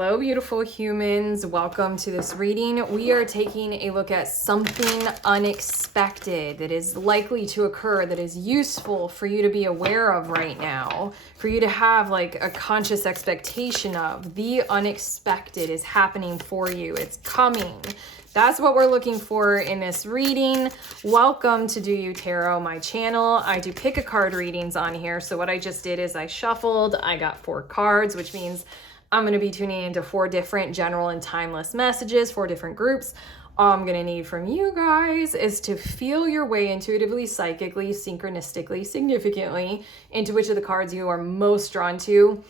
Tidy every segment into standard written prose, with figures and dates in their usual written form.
Hello, beautiful humans. Welcome to this reading. We are taking a look at something unexpected that is likely to occur, that is useful for you to be aware of right now, for you to have like a conscious expectation of. The unexpected is happening for you. It's coming. That's what we're looking for in this reading. Welcome to Do You Tarot, my channel. I do pick a card readings on here. So what I just did is I shuffled. I got 4 cards, which means I'm going to be tuning into 4 different general and timeless messages, 4 different groups. All I'm going to need from you guys is to feel your way intuitively, psychically, synchronistically, significantly into which of the cards you are most drawn to.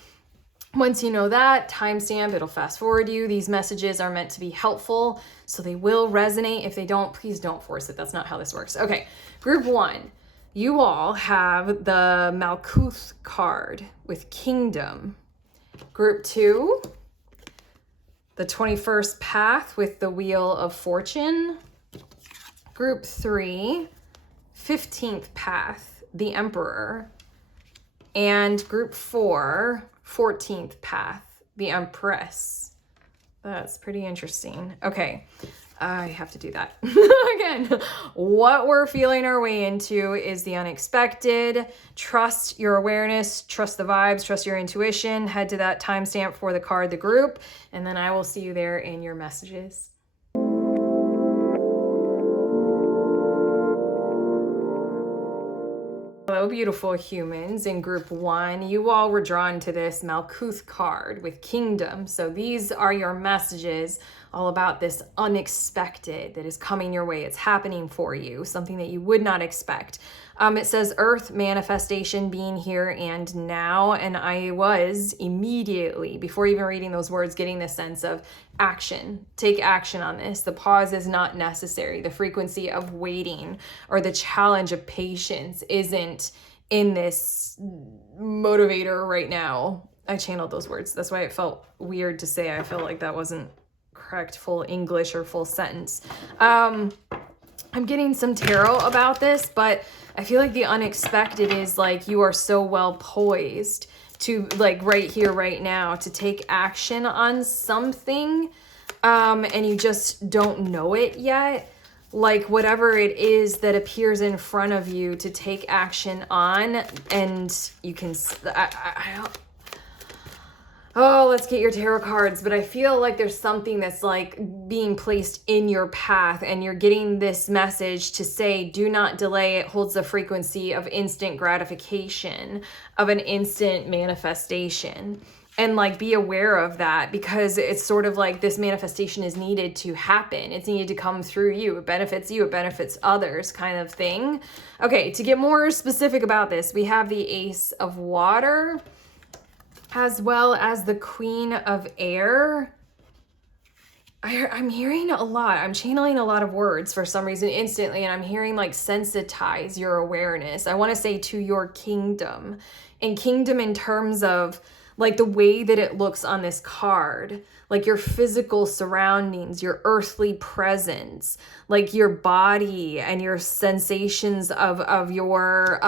Once you know that, timestamp, it'll fast forward you. These messages are meant to be helpful, so they will resonate. If they don't, please don't force it. That's not how this works. Okay, group 1. You all have the Malkuth card with Kingdom. Group 2, the 21st Path with the Wheel of Fortune. Group 3, 15th Path, the Emperor. And group 4, 14th Path, the Empress. That's pretty interesting. Okay, I have to do that again. What we're feeling our way into is the unexpected. Trust your awareness, trust the vibes, trust your intuition. Head to that timestamp for the card, the group, and then I will see you there in your messages. Hello, beautiful humans. In group 1, you all were drawn to this Malkuth card with Kingdom. So these are your messages all about this unexpected that is coming your way. It's happening for you, something that you would not expect. It says Earth manifestation, being here and now. And I was immediately, before even reading those words, getting the sense of action. Take action on this. The pause is not necessary. The frequency of waiting or the challenge of patience isn't in this motivator right now. I channeled those words. That's why it felt weird to say. I felt like that wasn't correct full English or full sentence. I'm getting some tarot about this, but I feel like the unexpected is like you are so well poised to, like, right here, right now, to take action on something, and you just don't know it yet. Like whatever it is that appears in front of you to take action on, and you can, oh, let's get your tarot cards. But I feel like there's something that's like being placed in your path, and you're getting this message to say, do not delay. It holds the frequency of instant gratification, of an instant manifestation. And like, be aware of that, because it's sort of like this manifestation is needed to happen. It's needed to come through you. It benefits others, kind of thing. Okay, to get more specific about this, we have the Ace of Water, as well as the Queen of Air. I'm hearing a lot. I'm channeling a lot of words for some reason instantly, and I'm hearing like sensitize your awareness. I want to say to your kingdom, and kingdom in terms of like the way that it looks on this card, like your physical surroundings, your earthly presence, like your body and your sensations of your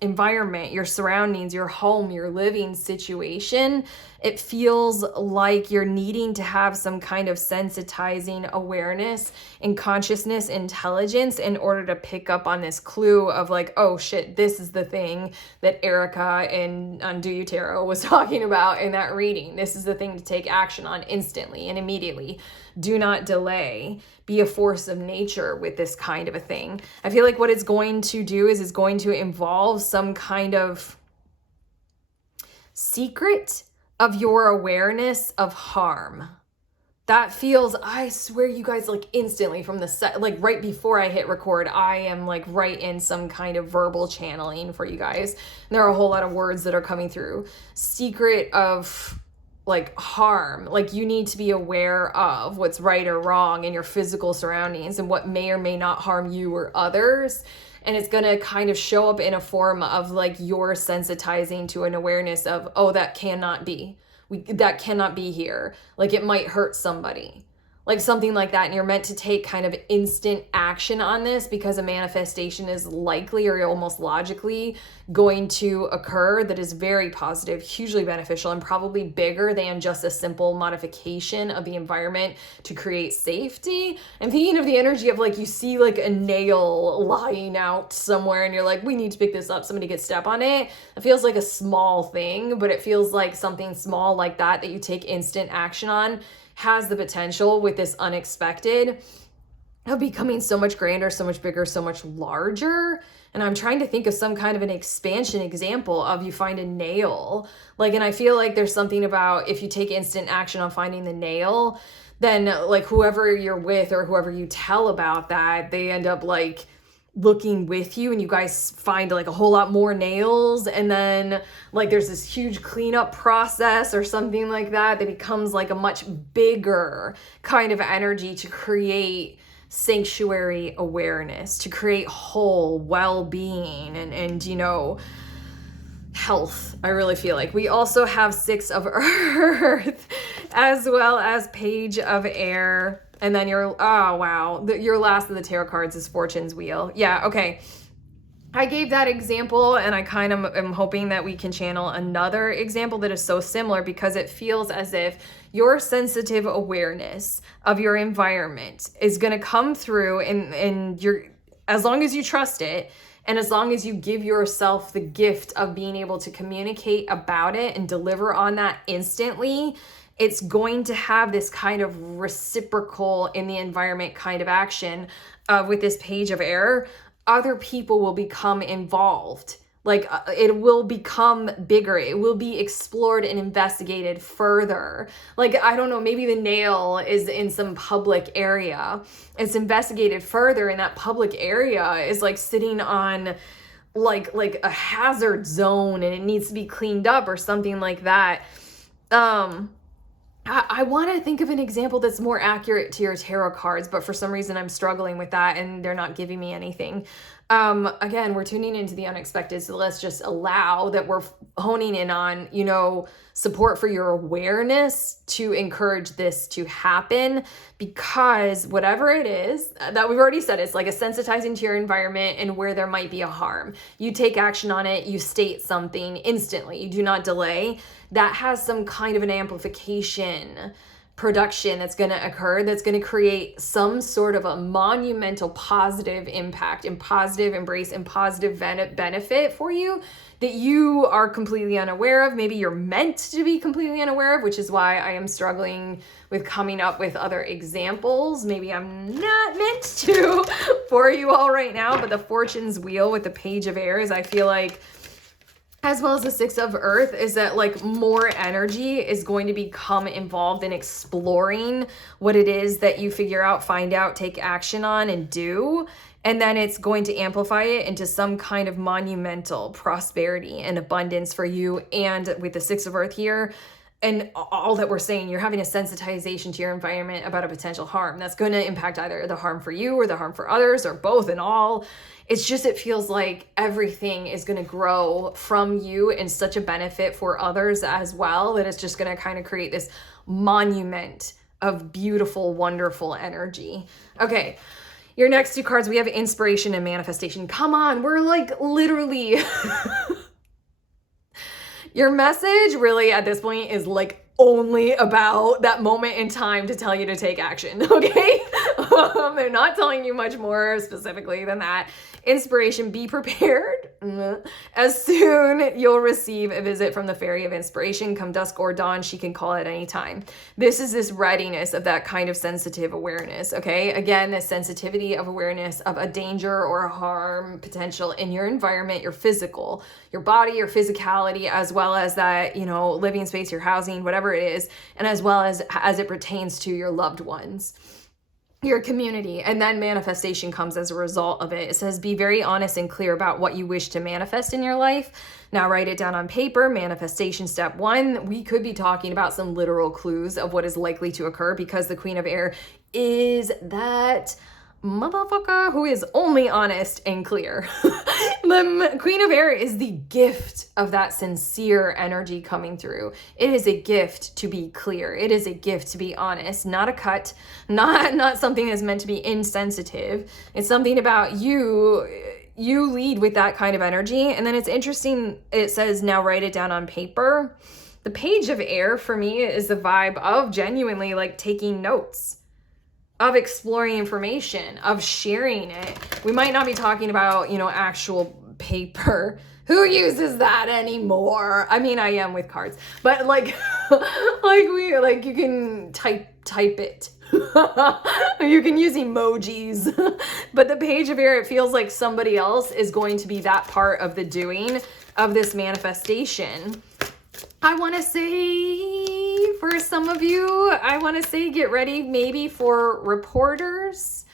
environment, your surroundings, your home, your living situation. It feels like you're needing to have some kind of sensitizing awareness and consciousness intelligence in order to pick up on this clue of like, oh shit, this is the thing that Erica on Do You Tarot was talking about in that reading. This is the thing to take action on instantly and immediately. Do not delay. Be a force of nature with this kind of a thing. I feel like what it's going to do is it's going to involve some kind of secret of your awareness of harm. That feels, I swear you guys, like instantly from the set, like right before I hit record, I am like right in some kind of verbal channeling for you guys. And there are a whole lot of words that are coming through. Secret of like harm, like you need to be aware of what's right or wrong in your physical surroundings and what may or may not harm you or others. And it's going to kind of show up in a form of like you're sensitizing to an awareness of, oh, that cannot be. That cannot be here. Like it might hurt somebody. like something like that, and you're meant to take kind of instant action on this because a manifestation is likely or almost logically going to occur that is very positive, hugely beneficial, and probably bigger than just a simple modification of the environment to create safety. I'm thinking of the energy of like you see like a nail lying out somewhere and you're like, we need to pick this up, somebody could step on it. It feels like a small thing, but it feels like something small like that you take instant action on has the potential with this unexpected of becoming so much grander, so much bigger, so much larger. And I'm trying to think of some kind of an expansion example of you find a nail. Like, and I feel like there's something about if you take instant action on finding the nail, then like whoever you're with or whoever you tell about that, they end up like looking with you and you guys find like a whole lot more nails, and then like there's this huge cleanup process or something like that becomes like a much bigger kind of energy to create sanctuary awareness, to create whole well-being and you know, health. I really feel like we also have 6 of Earth as well as Page of Air. And then your last of the tarot cards is Fortune's Wheel. Yeah, okay. I gave that example and I kind of am hoping that we can channel another example that is so similar because it feels as if your sensitive awareness of your environment is going to come through and you're, as long as you trust it and as long as you give yourself the gift of being able to communicate about it and deliver on that instantly, it's going to have this kind of reciprocal in the environment kind of action with this Page of Air. Other people will become involved. Like it will become bigger. It will be explored and investigated further. Like, I don't know, maybe the nail is in some public area. It's investigated further and that public area is like sitting on like a hazard zone and it needs to be cleaned up or something like that. I want to think of an example that's more accurate to your tarot cards, but for some reason I'm struggling with that and they're not giving me anything. Again, we're tuning into the unexpected, so let's just allow that we're honing in on, you know, support for your awareness to encourage this to happen, because whatever it is that we've already said, it's like a sensitizing to your environment and where there might be a harm. You take action on it, you state something instantly, you do not delay. That has some kind of an amplification production that's going to occur, that's going to create some sort of a monumental positive impact and positive embrace and positive benefit for you that you are completely unaware of. Maybe you're meant to be completely unaware of, which is why I am struggling with coming up with other examples. Maybe I'm not meant to for you all right now, but the Fortune's Wheel with the Page of Air is, I feel like, as well as the 6 of Earth, is that like more energy is going to become involved in exploring what it is that you figure out, find out, take action on and do. And then it's going to amplify it into some kind of monumental prosperity and abundance for you. And with the 6 of Earth here, and all that we're saying, you're having a sensitization to your environment about a potential harm that's going to impact either the harm for you or the harm for others or both and all. It's just, it feels like everything is going to grow from you in such a benefit for others as well, that it's just going to kind of create this monument of beautiful, wonderful energy. Okay. Your next 2 cards, we have Inspiration and Manifestation. Come on, we're like literally... Your message really at this point is like only about that moment in time to tell you to take action, okay? They're not telling you much more specifically than that. Inspiration, be prepared. As soon you'll receive a visit from the Fairy of Inspiration, come dusk or dawn, she can call at any time. This is this readiness of that kind of sensitive awareness, okay? Again, this sensitivity of awareness of a danger or a harm potential in your environment, your physical, your body, your physicality, as well as that, you know, living space, your housing, whatever it is, and as well as it pertains to your loved ones, your community. And then manifestation comes as a result of it. It says, be very honest and clear about what you wish to manifest in your life. Now write it down on paper. Manifestation step 1. We could be talking about some literal clues of what is likely to occur, because the Queen of Air is that motherfucker who is only honest and clear. The Queen of Air is the gift of that sincere energy coming through. It is a gift to be clear. It is a gift to be honest, not a cut, not something that's meant to be insensitive. It's something about you lead with that kind of energy. And then it's interesting, it says, now write it down on paper. The Page of Air for me is the vibe of genuinely like taking notes, of exploring information, of sharing it. We might not be talking about, actual paper. Who uses that anymore? I mean, I am with cards, but like you can type it. You can use emojis. But the Page of Air, it feels like somebody else is going to be that part of the doing of this manifestation. I want to say, for some of you, get ready maybe for reporters.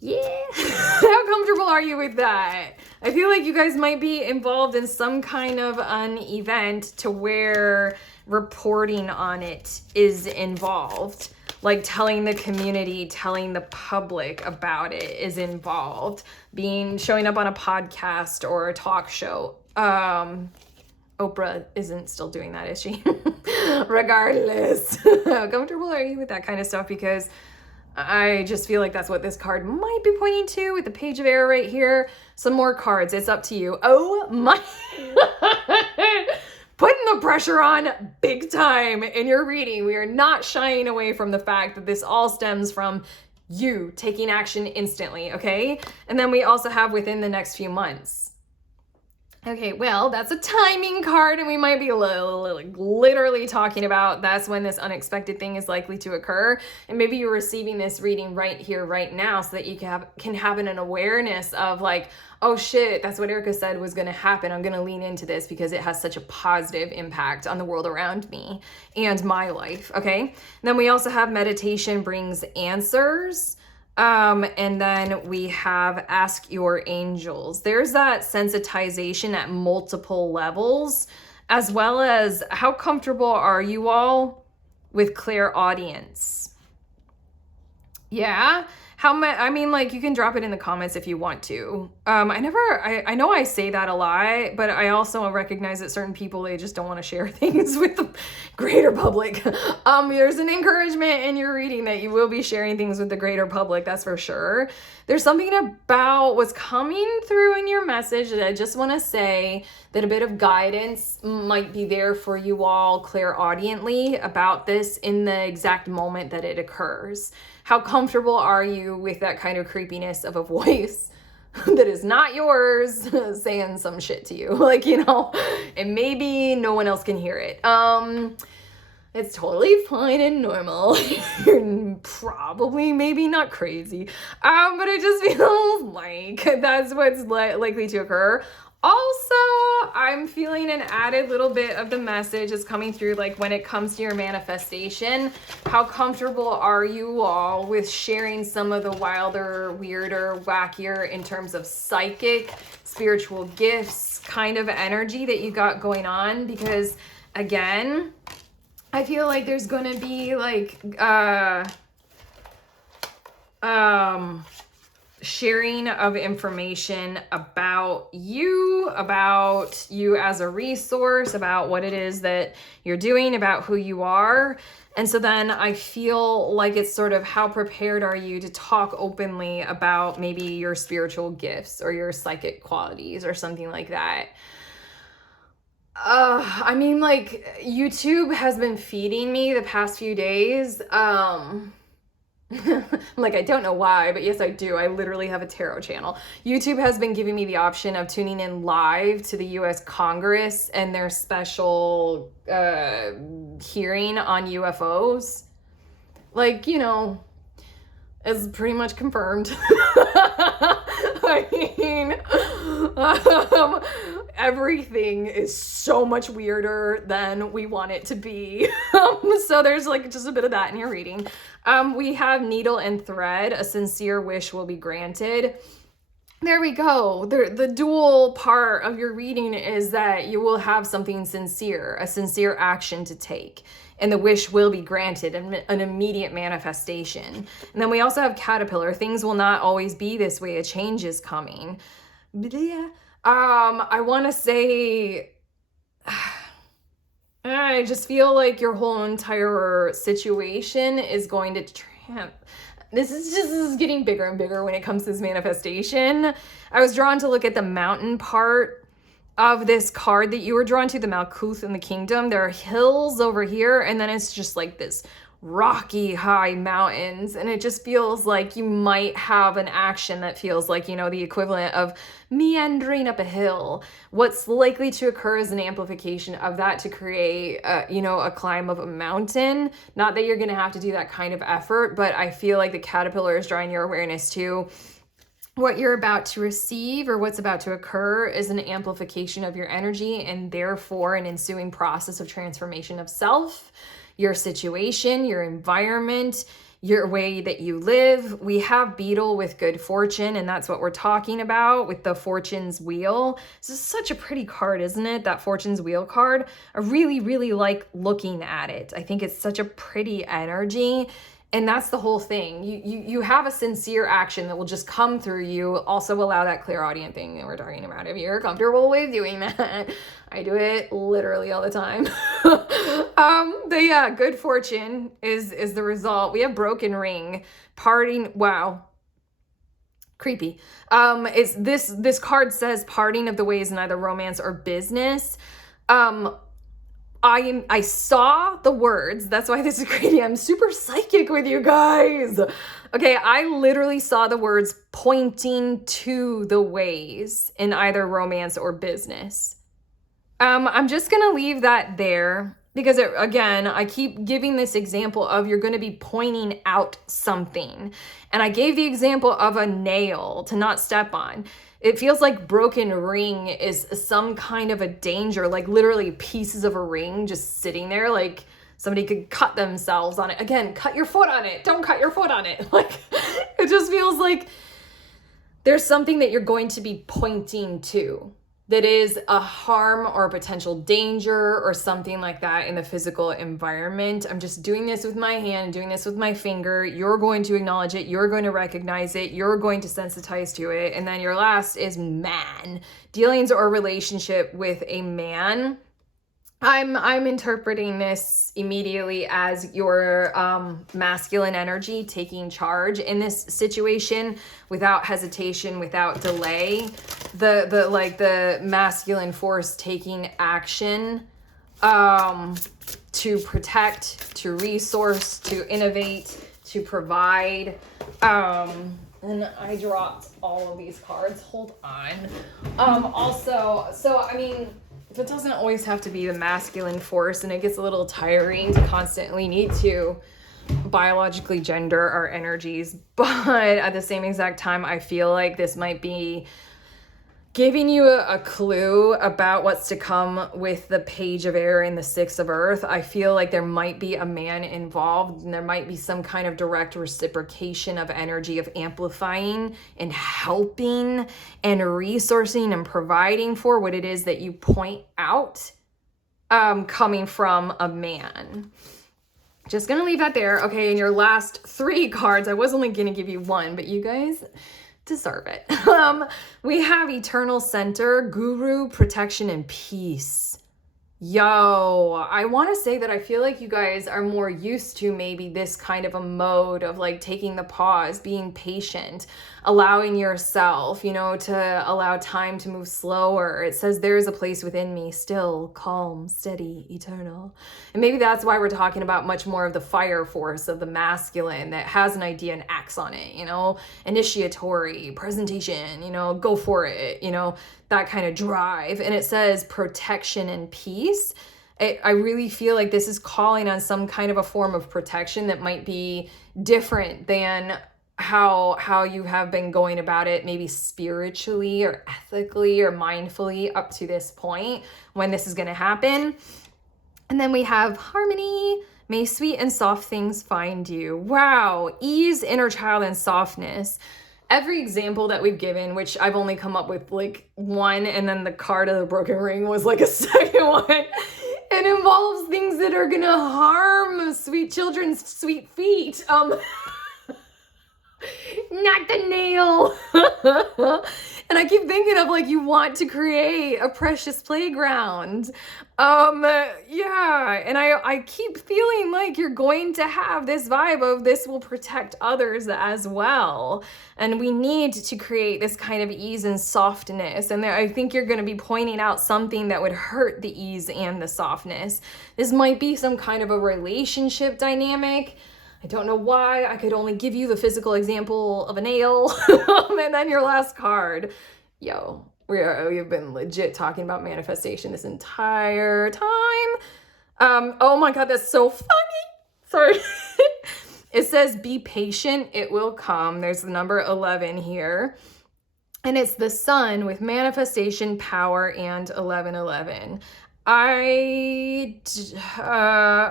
Yeah. How comfortable are you with that? I feel like you guys might be involved in some kind of an event to where reporting on it is involved. Like telling the community, telling the public about it is involved. Showing up on a podcast or a talk show. Oprah isn't still doing that, is she? Regardless. How comfortable are you with that kind of stuff? Because I just feel like that's what this card might be pointing to with the Page of Air right here. Some more cards. It's up to you. Oh my. Putting the pressure on big time in your reading. We are not shying away from the fact that this all stems from you taking action instantly, okay? And then we also have within the next few months. Okay, well, that's a timing card, and we might be literally talking about that's when this unexpected thing is likely to occur. And maybe you're receiving this reading right here, right now, so that you can have an awareness of like, oh shit, that's what Erica said was going to happen. I'm going to lean into this because it has such a positive impact on the world around me and my life, okay? And then we also have meditation brings answers. And then we have ask your angels. There's that sensitization at multiple levels, as well as how comfortable are you all with clairaudience? Yeah. You can drop it in the comments if you want to. I know I say that a lot, but I also recognize that certain people, they just don't want to share things with the greater public. There's an encouragement in your reading that you will be sharing things with the greater public, that's for sure. There's something about what's coming through in your message that I just want to say that a bit of guidance might be there for you all clairaudiently about this in the exact moment that it occurs. How comfortable are you with that kind of creepiness of a voice that is not yours saying some shit to you? And maybe no one else can hear it. It's totally fine and normal. You're probably maybe not crazy. But it just feels like that's what's likely to occur. Also, I'm feeling an added little bit of the message is coming through, like when it comes to your manifestation, how comfortable are you all with sharing some of the wilder, weirder, wackier in terms of psychic, spiritual gifts kind of energy that you got going on? Because again, I feel like there's going to be like, sharing of information about you as a resource, about what it is that you're doing, about who you are. And so then I feel like it's sort of how prepared are you to talk openly about maybe your spiritual gifts or your psychic qualities or something like that. YouTube has been feeding me the past few days. I don't know why, but yes, I do. I literally have a tarot channel. YouTube has been giving me the option of tuning in live to the US Congress and their special hearing on UFOs. Is pretty much confirmed. Everything is so much weirder than we want it to be. So there's just a bit of that in your reading. We have needle and thread. A sincere wish will be granted. There we go. The dual part of your reading is that you will have something sincere, a sincere action to take. and the wish will be granted, an immediate manifestation. And then we also have Caterpillar. Things will not always be this way. A change is coming. I want to say, I just feel like your whole entire situation is going to this is getting bigger and bigger when it comes to this manifestation. I was drawn to look at the mountain part of this card that you were drawn to, the Malkuth and the kingdom. There are hills over here, and then it's just like this rocky high mountains, and it just feels like you might have an action that feels like, the equivalent of meandering up a hill. What's likely to occur is an amplification of that to create a climb of a mountain. Not that you're going to have to do that kind of effort, but I feel like the caterpillar is drawing your awareness to what you're about to receive or what's about to occur is an amplification of your energy, and therefore an ensuing process of transformation of self, your situation, your environment, your way that you live. We have Beetle with good fortune, and that's what we're talking about with the Fortune's Wheel. This is such a pretty card, isn't it? That Fortune's Wheel card. I really, really like looking at it. I think it's such a pretty energy. And that's the whole thing. You have a sincere action that will just come through you. Also allow that clairaudient thing that we're talking about. If you're comfortable with doing that, I do it literally all the time. But yeah, good fortune is the result. We have broken ring, parting. Wow. Creepy. Is this card says parting of the ways in either romance or business. I saw the words. That's why this is crazy. I'm super psychic with you guys. Okay, I literally saw the words pointing to the ways in either romance or business. I'm just going to leave that there because again, I keep giving this example of you're going to be pointing out something. And I gave the example of a nail to not step on. It feels like broken ring is some kind of a danger, like literally pieces of a ring just sitting there, like somebody could cut themselves on it. Again, cut your foot on it. Don't cut your foot on it. Like, it just feels like there's something that you're going to be pointing to that is a harm or a potential danger or something like that in the physical environment. I'm just doing this with my hand, doing this with my finger. You're going to acknowledge it. You're going to recognize it. You're going to sensitize to it. And then your last is man. Dealings or relationship with a man. I'm interpreting this immediately as your masculine energy taking charge in this situation without hesitation, without delay. The masculine force taking action to protect, to resource, to innovate, to provide. And I dropped all of these cards. Hold on. It doesn't always have to be the masculine force, and it gets a little tiring to constantly need to biologically gender our energies. But at the same exact time, I feel like this might be giving you a clue about what's to come with the Page of Air and the Six of Earth. I feel like there might be a man involved, and there might be some kind of direct reciprocation of energy of amplifying and helping and resourcing and providing for what it is that you point out coming from a man. Just gonna leave that there. Okay, and your last three cards, I was only gonna give you one, but you guys deserve it. We have Eternal Center, Guru, Protection, and Peace. Yo, I want to say that I feel like you guys are more used to maybe this kind of a mode of like taking the pause, being patient, allowing yourself, to allow time to move slower. It says there is a place within me, still, calm, steady, eternal. And maybe that's why we're talking about much more of the fire force of the masculine that has an idea and acts on it, initiatory, presentation, go for it, that kind of drive. And it says protection and peace. I really feel like this is calling on some kind of a form of protection that might be different than how you have been going about it, maybe spiritually or ethically or mindfully up to this point when this is going to happen. And then we have harmony. May sweet and soft things find you. Wow. Ease, inner child, and softness. Every example that we've given, which I've only come up with like one, and then the card of the broken ring was like a second one. It involves things that are gonna harm sweet children's sweet feet. Not the nail. And I keep thinking of like, you want to create a precious playground. Yeah, and I keep feeling like you're going to have this vibe of this will protect others as well. And we need to create this kind of ease and softness. And I think you're going to be pointing out something that would hurt the ease and the softness. This might be some kind of a relationship dynamic. I don't know why. I could only give you the physical example of a nail. And then your last card. Yo, we've been legit talking about manifestation this entire time. Oh my God, that's so funny. Sorry. It says, be patient, it will come. There's the number 11 here. And it's the sun with manifestation, power, and 1111.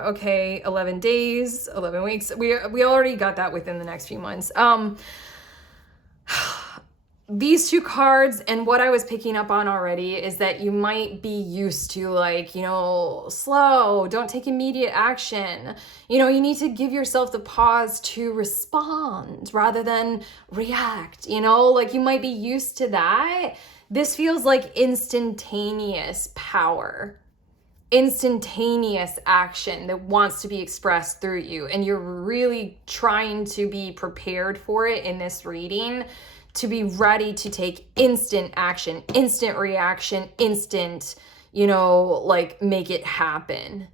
Okay, 11 days, 11 weeks. We already got that within the next few months. These two cards and what I was picking up on already is that you might be used to like, slow, don't take immediate action. You need to give yourself the pause to respond rather than react, like you might be used to that. This feels like instantaneous power. Instantaneous action that wants to be expressed through you, and you're really trying to be prepared for it in this reading, to be ready to take instant action, instant reaction, instant, like make it happen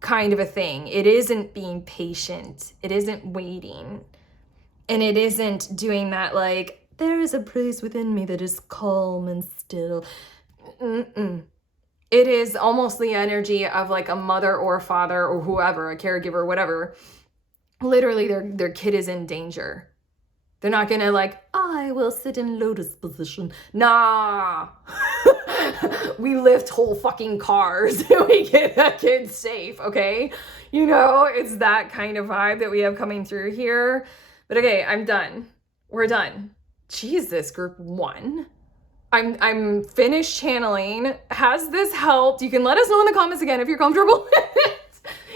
kind of a thing. It isn't being patient, it isn't waiting, and it isn't doing that like, there is a place within me that is calm and still. It is almost the energy of like a mother or a father or whoever, a caregiver, whatever. Literally, their kid is in danger. They're not gonna like, I will sit in lotus position. Nah. We lift whole fucking cars and we get that kid safe, okay? It's that kind of vibe that we have coming through here. But okay, I'm done. We're done. Jesus, group 1. I'm finished channeling. Has this helped? You can let us know in the comments again if you're comfortable with it.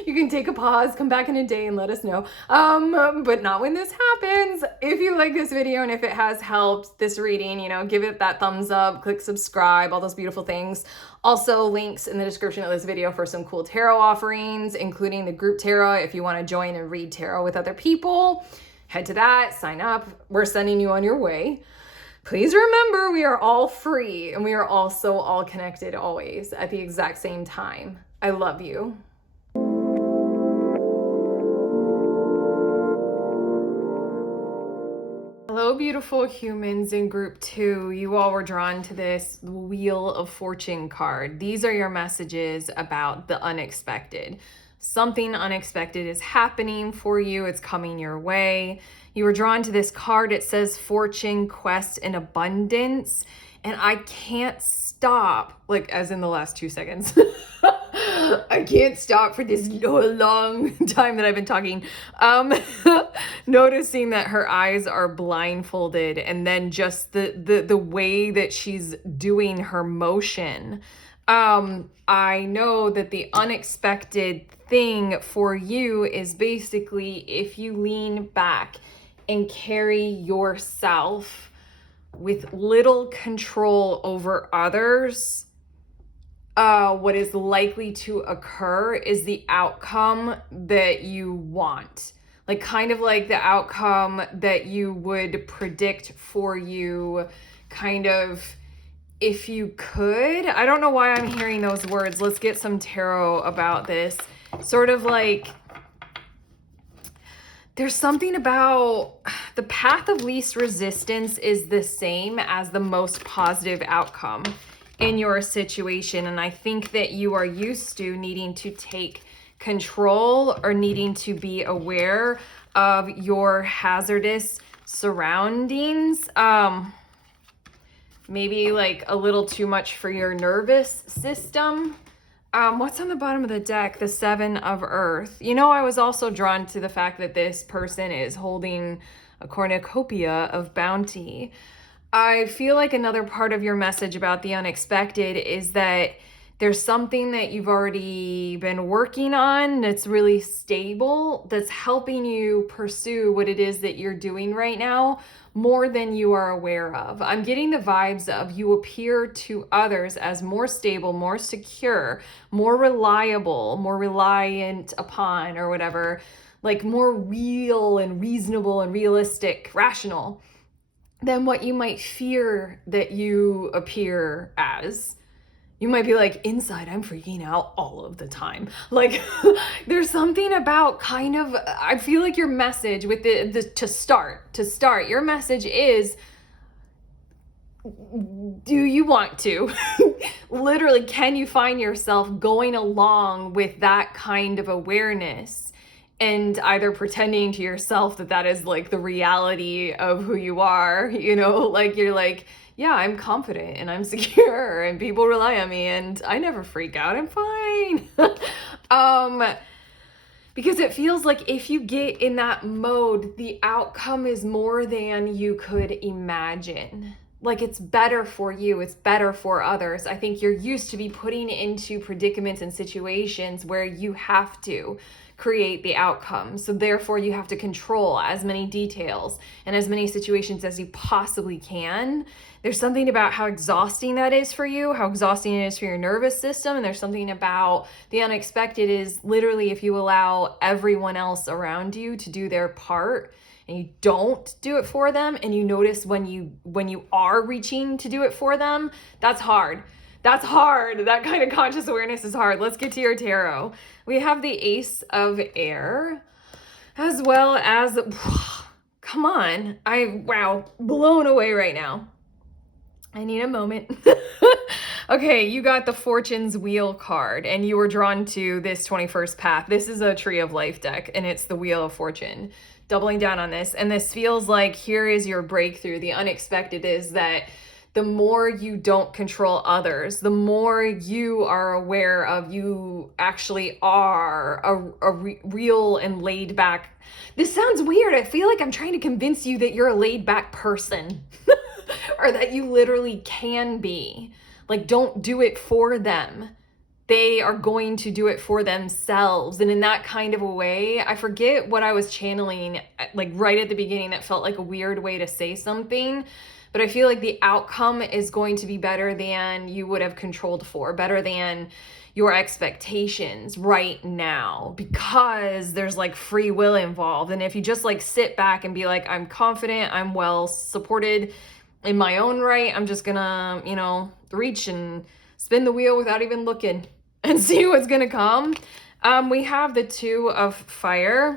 You can take a pause, come back in a day and let us know. But not when this happens. If you like this video and if it has helped this reading, give it that thumbs up, click subscribe, all those beautiful things. Also, links in the description of this video for some cool tarot offerings, including the group tarot if you want to join and read tarot with other people. Head to that, sign up. We're sending you on your way. Please remember, we are all free and we are also all connected always at the exact same time. I love you. Hello, beautiful humans in group 2. You all were drawn to this Wheel of Fortune card. These are your messages about the unexpected. Something unexpected is happening for you. It's coming your way. You were drawn to this card. It says fortune, quest, and abundance. And I can't stop, like as in the last 2 seconds. I can't stop for this long time that I've been talking. Noticing that her eyes are blindfolded, and then just the way that she's doing her motion. I know that the unexpected thing for you is basically if you lean back and carry yourself with little control over others, what is likely to occur is the outcome that you want. Like kind of like the outcome that you would predict for you, kind of, if you could. I don't know why I'm hearing those words. Let's get some tarot about this. Sort of like, there's something about the path of least resistance is the same as the most positive outcome in your situation. And I think that you are used to needing to take control or needing to be aware of your hazardous surroundings. Maybe like a little too much for your nervous system. What's on the bottom of the deck? The 7 of Earth. I was also drawn to the fact that this person is holding a cornucopia of bounty. I feel like another part of your message about the unexpected is that There's something that you've already been working on that's really stable, that's helping you pursue what it is that you're doing right now more than you are aware of. I'm getting the vibes of you appear to others as more stable, more secure, more reliable, more reliant upon, or whatever, like more real and reasonable and realistic, rational than what you might fear that you appear as. You might be like, inside I'm freaking out all of the time. Like there's something about kind of, I feel like your message with the to start, your message is, do you want to? Literally, can you find yourself going along with that kind of awareness and either pretending to yourself that that is like the reality of who you are, you know, like you're like, yeah, I'm confident and I'm secure and people rely on me and I never freak out, I'm fine. Because it feels like if you get in that mode, the outcome is more than you could imagine. Like it's better for you, it's better for others. I think you're used to be putting into predicaments and situations where you have to create the outcome. So therefore you have to control as many details and as many situations as you possibly can. There's something about how exhausting that is for you, how exhausting it is for your nervous system. And there's something about the unexpected is literally if you allow everyone else around you to do their part and you don't do it for them, and you notice when you are reaching to do it for them, that's hard. That's hard. That kind of conscious awareness is hard. Let's get to your tarot. We have the Ace of Air, as well as, come on. Wow, blown away right now. I need a moment. Okay, you got the Fortune's Wheel card, and you were drawn to this 21st path. This is a Tree of Life deck, and it's the Wheel of Fortune. Doubling down on this, and this feels like here is your breakthrough. The unexpected is that the more you don't control others, the more you are aware of you actually are a real and laid back. This sounds weird. I feel like I'm trying to convince you that you're a laid back person or that you literally can be. Like, don't do it for them. They are going to do it for themselves. And in that kind of a way, I forget what I was channeling like right at the beginning that felt like a weird way to say something. But I feel like the outcome is going to be better than you would have controlled for, better than your expectations right now, because there's like free will involved. And if you just like sit back and be like, I'm confident, I'm well supported in my own right, I'm just gonna, you know, reach and spin the wheel without even looking and see what's gonna come. We have the Two of Fire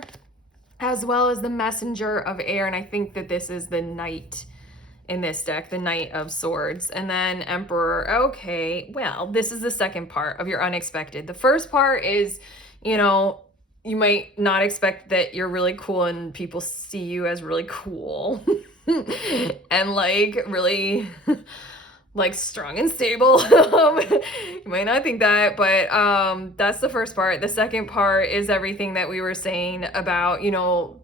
as well as the Messenger of Air. And I think that this is the Knight in this deck, the Knight of Swords, and then Emperor. Okay, well, this is the second part of your unexpected. The first part is, you know, you might not expect that you're really cool and people see you as really cool and like really like strong and stable. You might not think that, but that's the first part. The second part is everything that we were saying about, you know,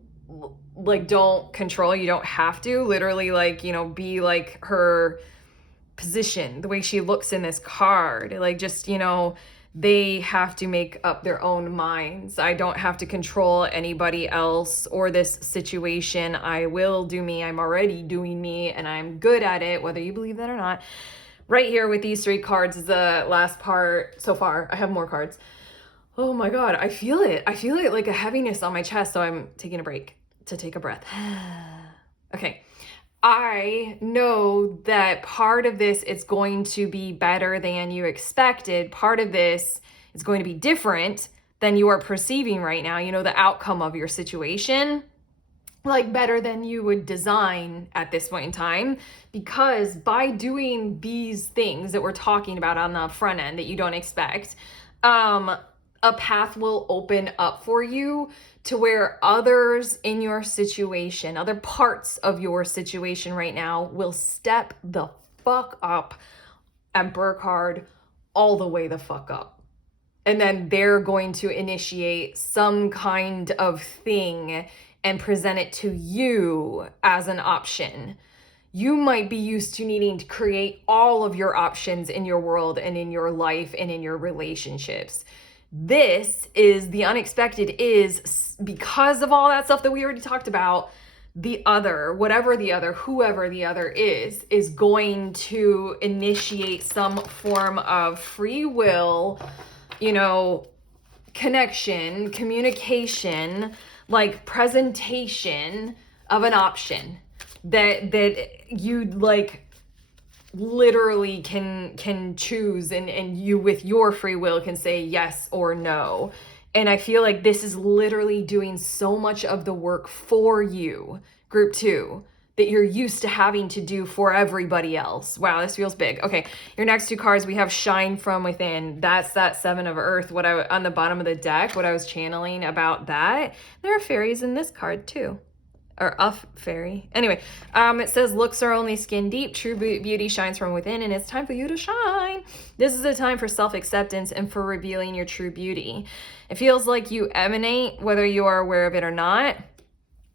like don't control, you don't have to literally like, you know, be like her position, the way she looks in this card, like just, you know, they have to make up their own minds. I don't have to control anybody else or this situation. I will do me. I'm already doing me and I'm good at it, whether you believe that or not. Right here with these three cards is the last part so far. I have more cards. Oh my God, I feel it. I feel it like a heaviness on my chest. So I'm taking a break to take a breath. Okay. I know that part of this is going to be better than you expected. Part of this is going to be different than you are perceiving right now. You know, the outcome of your situation, like better than you would design at this point in time, because by doing these things that we're talking about on the front end that you don't expect, a path will open up for you to where others in your situation, other parts of your situation right now will step the fuck up, Emperor card, all the way the fuck up. And then they're going to initiate some kind of thing and present it to you as an option. You might be used to needing to create all of your options in your world and in your life and in your relationships. This is the unexpected, is because of all that stuff that we already talked about. The other, whatever the other, whoever the other is going to initiate some form of free will, connection, communication, like presentation of an option that you like literally can choose, and you with your free will can say yes or no. And I feel like this is literally doing so much of the work for you, group 2, that you're used to having to do for everybody else. Wow, this feels big. Okay, your next 2 cards, we have Shine From Within. That's that 7 of Earth, on the bottom of the deck, what I was channeling about that. There are fairies in this card too. Or a fairy. Anyway, it says, looks are only skin deep. True beauty shines from within, and it's time for you to shine. This is a time for self-acceptance and for revealing your true beauty. It feels like you emanate, whether you are aware of it or not.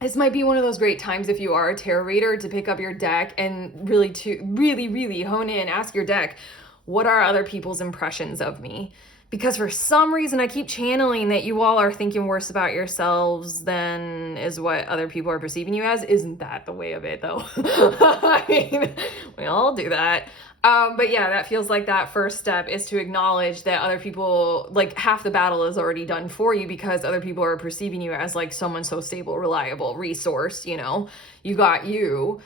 This might be one of those great times, if you are a tarot reader, to pick up your deck and really hone in, ask your deck, what are other people's impressions of me? Because for some reason, I keep channeling that you all are thinking worse about yourselves than is what other people are perceiving you as. Isn't that the way of it, though? I mean, we all do that. But yeah, that feels like that first step is to acknowledge that other people, like half the battle is already done for you, because other people are perceiving you as like someone so stable, reliable, resource, you got you.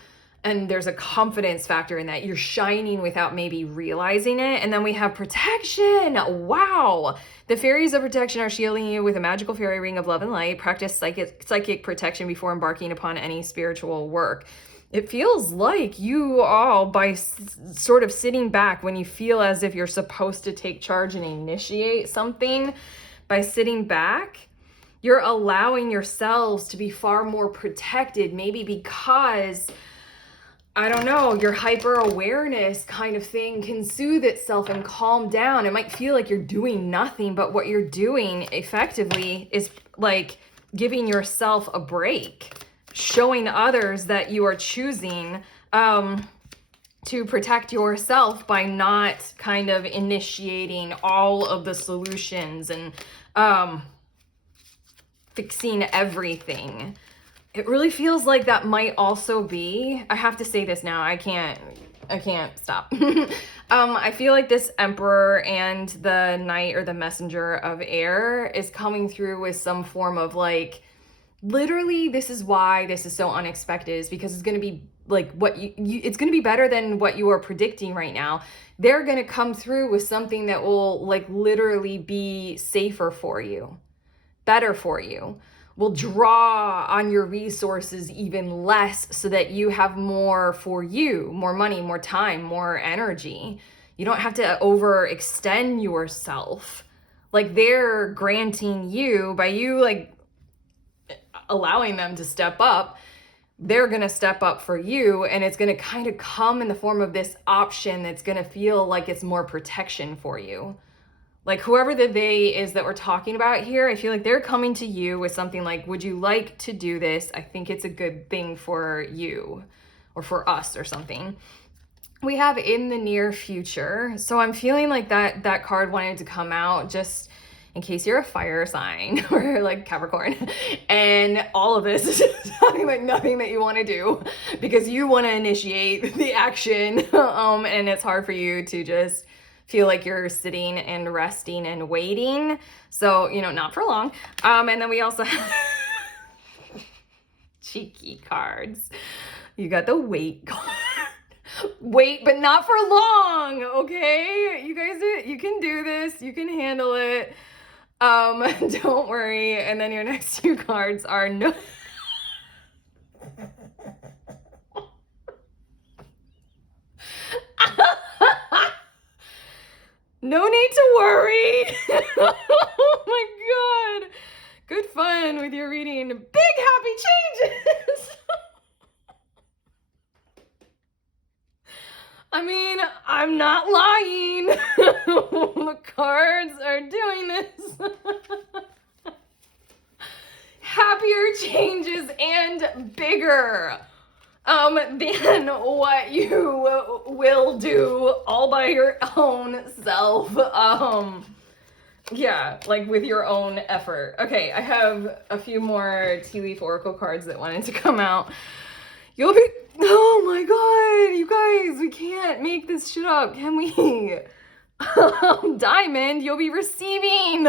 And there's a confidence factor in that. You're shining without maybe realizing it. And then we have protection. Wow. The fairies of protection are shielding you with a magical fairy ring of love and light. Practice psychic protection before embarking upon any spiritual work. It feels like you all, by sort of sitting back when you feel as if you're supposed to take charge and initiate something, by sitting back, you're allowing yourselves to be far more protected, maybe because, I don't know, your hyper awareness kind of thing can soothe itself and calm down. It might feel like you're doing nothing, but what you're doing effectively is like giving yourself a break, showing others that you are choosing to protect yourself by not kind of initiating all of the solutions and fixing everything. It really feels like that might also be, I have to say this now, I can't stop. I feel like this Emperor and the Knight or the Messenger of Air is coming through with some form of like, literally, this is why this is so unexpected, is because it's going to be like what it's going to be better than what you are predicting right now. They're going to come through with something that will like literally be safer for you, better for you, will draw on your resources even less, so that you have more for you, more money, more time, more energy. You don't have to overextend yourself. Like, they're granting you, by you like allowing them to step up, they're going to step up for you, and it's going to kind of come in the form of this option that's going to feel like it's more protection for you. Like, whoever the they is that we're talking about here, I feel like they're coming to you with something like, would you like to do this? I think it's a good thing for you, or for us, or something. We have in the near future. So I'm feeling like that card wanted to come out just in case you're a fire sign or like Capricorn, and all of this is talking like nothing that you want to do because you want to initiate the action, and it's hard for you to just feel like you're sitting and resting and waiting. So, not for long. And then we also have cheeky cards. You got the wait card. Wait, but not for long, okay? You guys, you can do this. You can handle it. Don't worry. And then your next 2 cards are no... No need to worry. Oh my God. Good fun with your reading. Big happy changes. I mean, I'm not lying. The cards are doing this. Happier changes and bigger. than what you will do all by your own self. Yeah, like with your own effort. Okay, I have a few more tea leaf oracle cards that wanted to come out. You'll be, oh my god, you guys, we can't make this shit up, can we? Diamond, you'll be receiving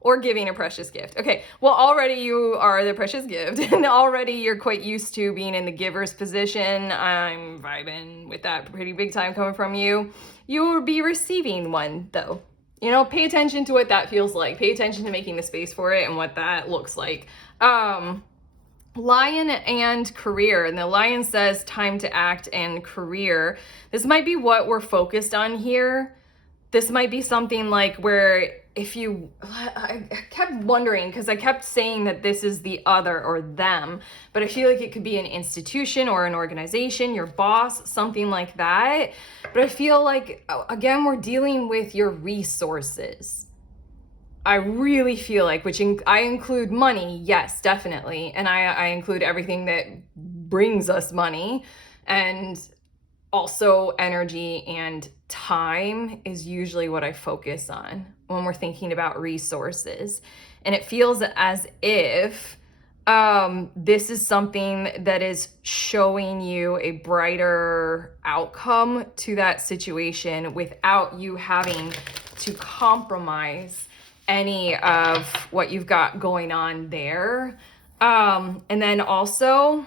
or giving a precious gift. Okay, well, already you are the precious gift, and already you're quite used to being in the giver's position. I'm vibing with that pretty big time coming from you. You'll be receiving one, though. You know, pay attention to what that feels like. Pay attention to making the space for it and what that looks like. Lion and career, and the lion says time to act and career. This might be what we're focused on here. This might be something like where I kept wondering, because I kept saying that this is the other or them, but I feel like it could be an institution or an organization, your boss, something like that. But I feel like, again, we're dealing with your resources. I really feel like, I include money, yes, definitely. And I include everything that brings us money, and also energy and time is usually what I focus on when we're thinking about resources. And it feels as if this is something that is showing you a brighter outcome to that situation without you having to compromise any of what you've got going on there. And then also,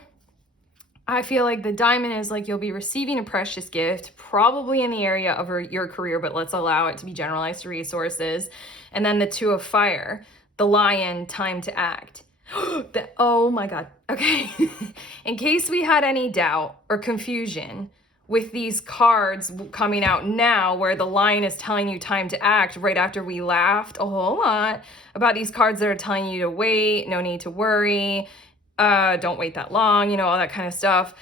I feel like the diamond is like you'll be receiving a precious gift, probably in the area of your career, but let's allow it to be generalized to resources. And then the two of fire, the lion, time to act. Oh my God. Okay. In case we had any doubt or confusion with these cards coming out now, where the lion is telling you time to act right after we laughed a whole lot about these cards that are telling you to wait, no need to worry, don't wait that long, you know, all that kind of stuff.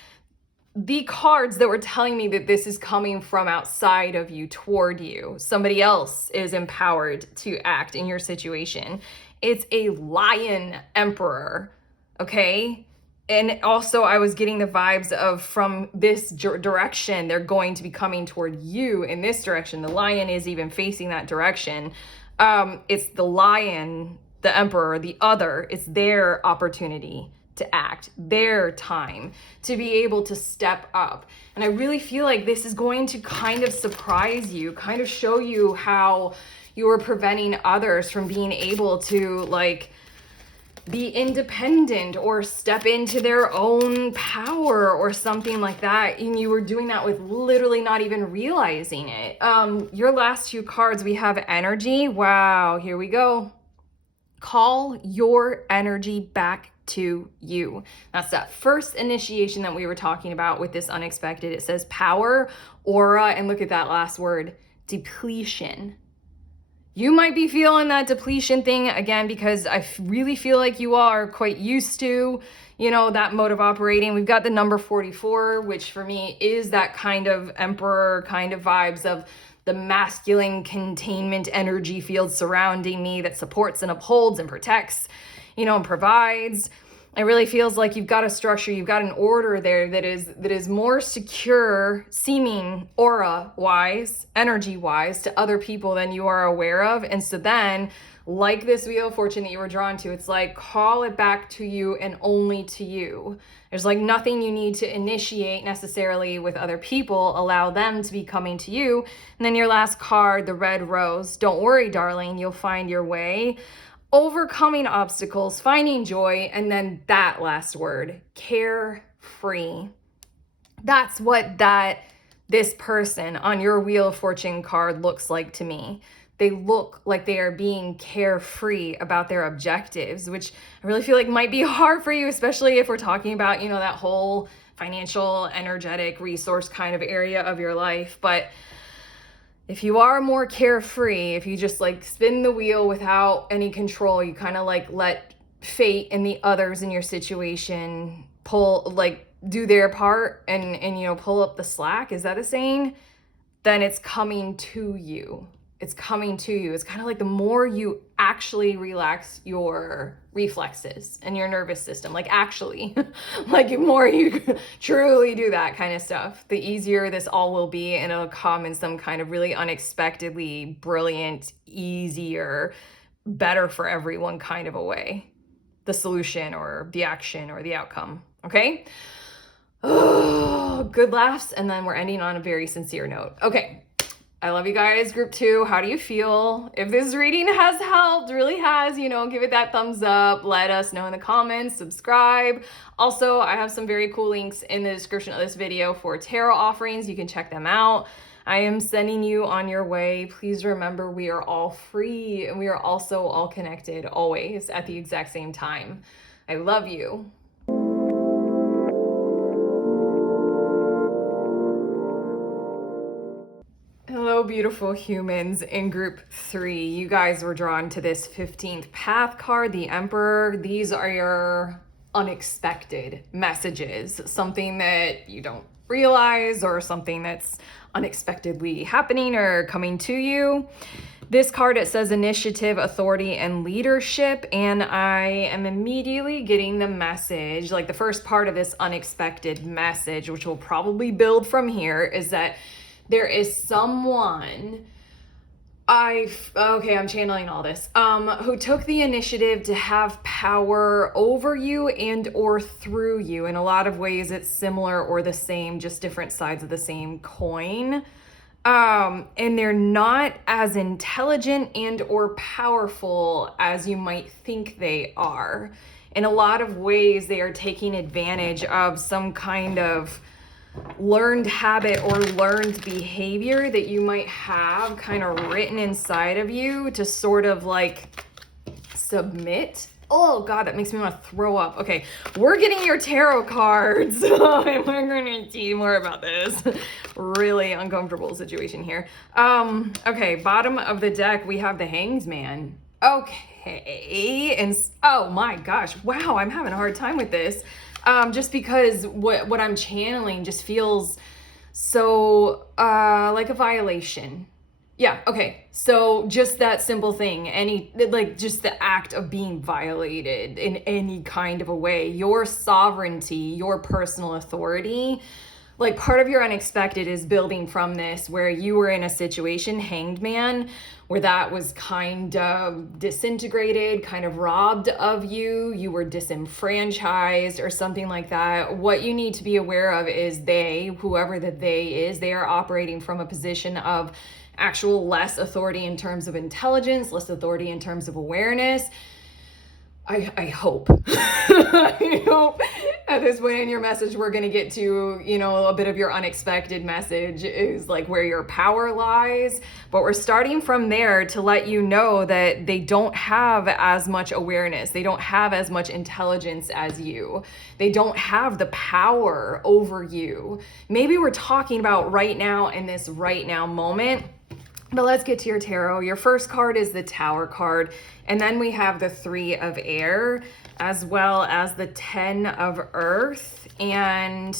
The cards that were telling me that this is coming from outside of you toward you, somebody else is empowered to act in your situation. It's a lion emperor, okay? And also I was getting the vibes of from this direction, they're going to be coming toward you in this direction. The lion is even facing that direction. It's the lion, the emperor, the other, it's their opportunity to act, their time to be able to step up. And I really feel like this is going to kind of surprise you, kind of show you how you are preventing others from being able to like be independent or step into their own power or something like that. And you were doing that with literally not even realizing it. Your last two cards, we have energy. Wow, here we go. Call your energy back to you. That's that first initiation that we were talking about with this unexpected. It says power, aura, and look at that last word, depletion. You might be feeling that depletion thing again, because I really feel like you are quite used to, you know, that mode of operating. We've got the number 44, which for me is that kind of emperor kind of vibes of the masculine containment energy field surrounding me that supports and upholds and protects, you know, and provides. It really feels like you've got a structure, you've got an order there that is more secure, seeming aura-wise, energy-wise to other people than you are aware of. And so then, like this Wheel of Fortune that you were drawn to, it's like, call it back to you and only to you. There's like nothing you need to initiate necessarily with other people. Allow them to be coming to you. And then your last card, the red rose. Don't worry, darling, you'll find your way. Overcoming obstacles, finding joy, and then that last word, carefree. That's what this person on your Wheel of Fortune card looks like to me. They look like they are being carefree about their objectives, which I really feel like might be hard for you, especially if we're talking about, you know, that whole financial, energetic, resource kind of area of your life. But if you are more carefree, if you just like spin the wheel without any control, you kind of like let fate and the others in your situation do their part and you know, pull up the slack, is that a saying? Then it's coming to you. It's coming to you. It's kind of like the more you actually relax your reflexes and your nervous system. Like actually, like the more you truly do that kind of stuff, the easier this all will be, and it'll come in some kind of really unexpectedly brilliant, easier, better for everyone kind of a way. The solution or the action or the outcome. Okay? Oh, good laughs. And then we're ending on a very sincere note. Okay. I love you guys. Group 2, how do you feel? If this reading has helped, really has, give it that thumbs up. Let us know in the comments, subscribe. Also, I have some very cool links in the description of this video for tarot offerings. You can check them out. I am sending you on your way. Please remember, we are all free and we are also all connected always at the exact same time. I love you. Hello, beautiful humans in group 3. You guys were drawn to this 15th path card, the Emperor. These are your unexpected messages, something that you don't realize or something that's unexpectedly happening or coming to you. This card, it says initiative, authority, and leadership, and I am immediately getting the message, like the first part of this unexpected message, which will probably build from here, is that there is someone, I'm channeling all this, who took the initiative to have power over you and or through you. In a lot of ways, it's similar or the same, just different sides of the same coin. And they're not as intelligent and or powerful as you might think they are. In a lot of ways, they are taking advantage of some kind of learned habit or learned behavior that you might have kind of written inside of you to sort of like submit. Oh God, that makes me want to throw up. Okay, we're getting your tarot cards. And we're going to see more about this. Really uncomfortable situation here. Okay, bottom of the deck, we have the Hanged Man. Okay, and oh my gosh, wow, I'm having a hard time with this. Just because what I'm channeling just feels so like a violation. Yeah, okay. So just that simple thing, just the act of being violated in any kind of a way, your sovereignty, your personal authority, like part of your unexpected is building from this where you were in a situation, Hanged Man, where that was kind of disintegrated, kind of robbed of you, you were disenfranchised or something like that. What you need to be aware of is whoever the they is, they are operating from a position of actual less authority in terms of intelligence, less authority in terms of awareness. I hope. I hope at this point in your message, we're going to get to, a bit of your unexpected message is like where your power lies. But we're starting from there to let you know that they don't have as much awareness. They don't have as much intelligence as you. They don't have the power over you. Maybe we're talking about right now in this right now moment. But let's get to your tarot. Your first card is the Tower card, and then we have the 3 of Air, as well as the 10 of Earth, and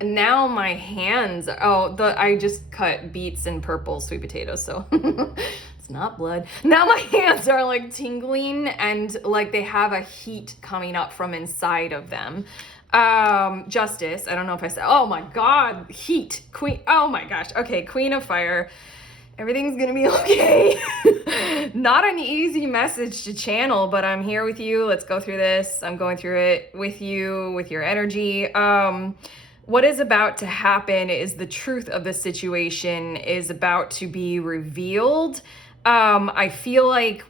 now my hands, I just cut beets and purple sweet potatoes, so it's not blood. Now my hands are like tingling and like they have a heat coming up from inside of them. Justice, I don't know if I said, oh my God, heat, Queen, oh my gosh, okay, Queen of Fire, everything's gonna be okay. Not an easy message to channel, but I'm here with you, let's go through this, I'm going through it with you, with your energy. What is about to happen is the truth of the situation is about to be revealed. I feel like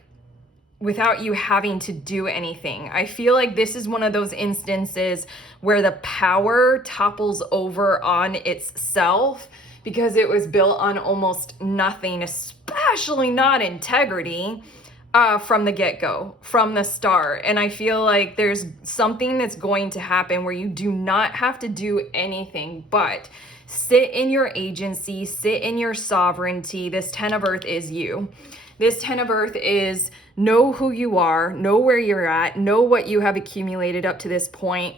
without you having to do anything. I feel like this is one of those instances where the power topples over on itself because it was built on almost nothing, especially not integrity, from the get-go, from the start. And I feel like there's something that's going to happen where you do not have to do anything but sit in your agency, sit in your sovereignty. This 10 of Earth is you. This 10 of Earth is know who you are, know where you're at, know what you have accumulated up to this point,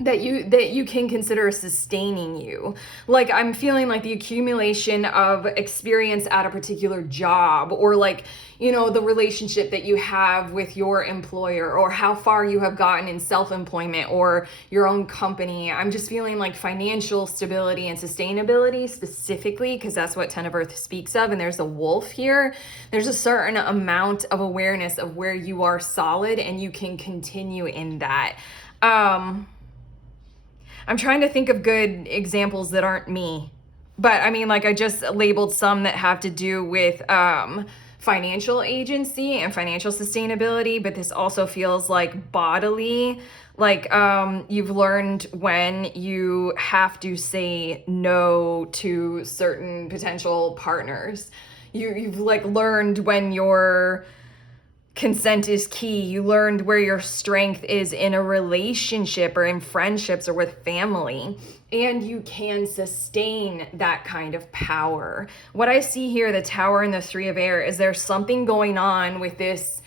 that you can consider sustaining you. Like, I'm feeling like the accumulation of experience at a particular job, or like, you know, the relationship that you have with your employer, or how far you have gotten in self-employment or your own company. I'm just feeling like financial stability and sustainability specifically, because that's what Ten of Earth speaks of. And there's a wolf here. There's a certain amount of awareness of where you are solid and you can continue in that. I'm trying to think of good examples that aren't me. But I mean, like, I just labeled some that have to do with financial agency and financial sustainability, but this also feels like bodily. Like, you've learned when you have to say no to certain potential partners. You've like learned when your consent is key. You learned where your strength is in a relationship or in friendships or with family, and you can sustain that kind of power. What I see here, the Tower and the Three of Air, is there's something going on with this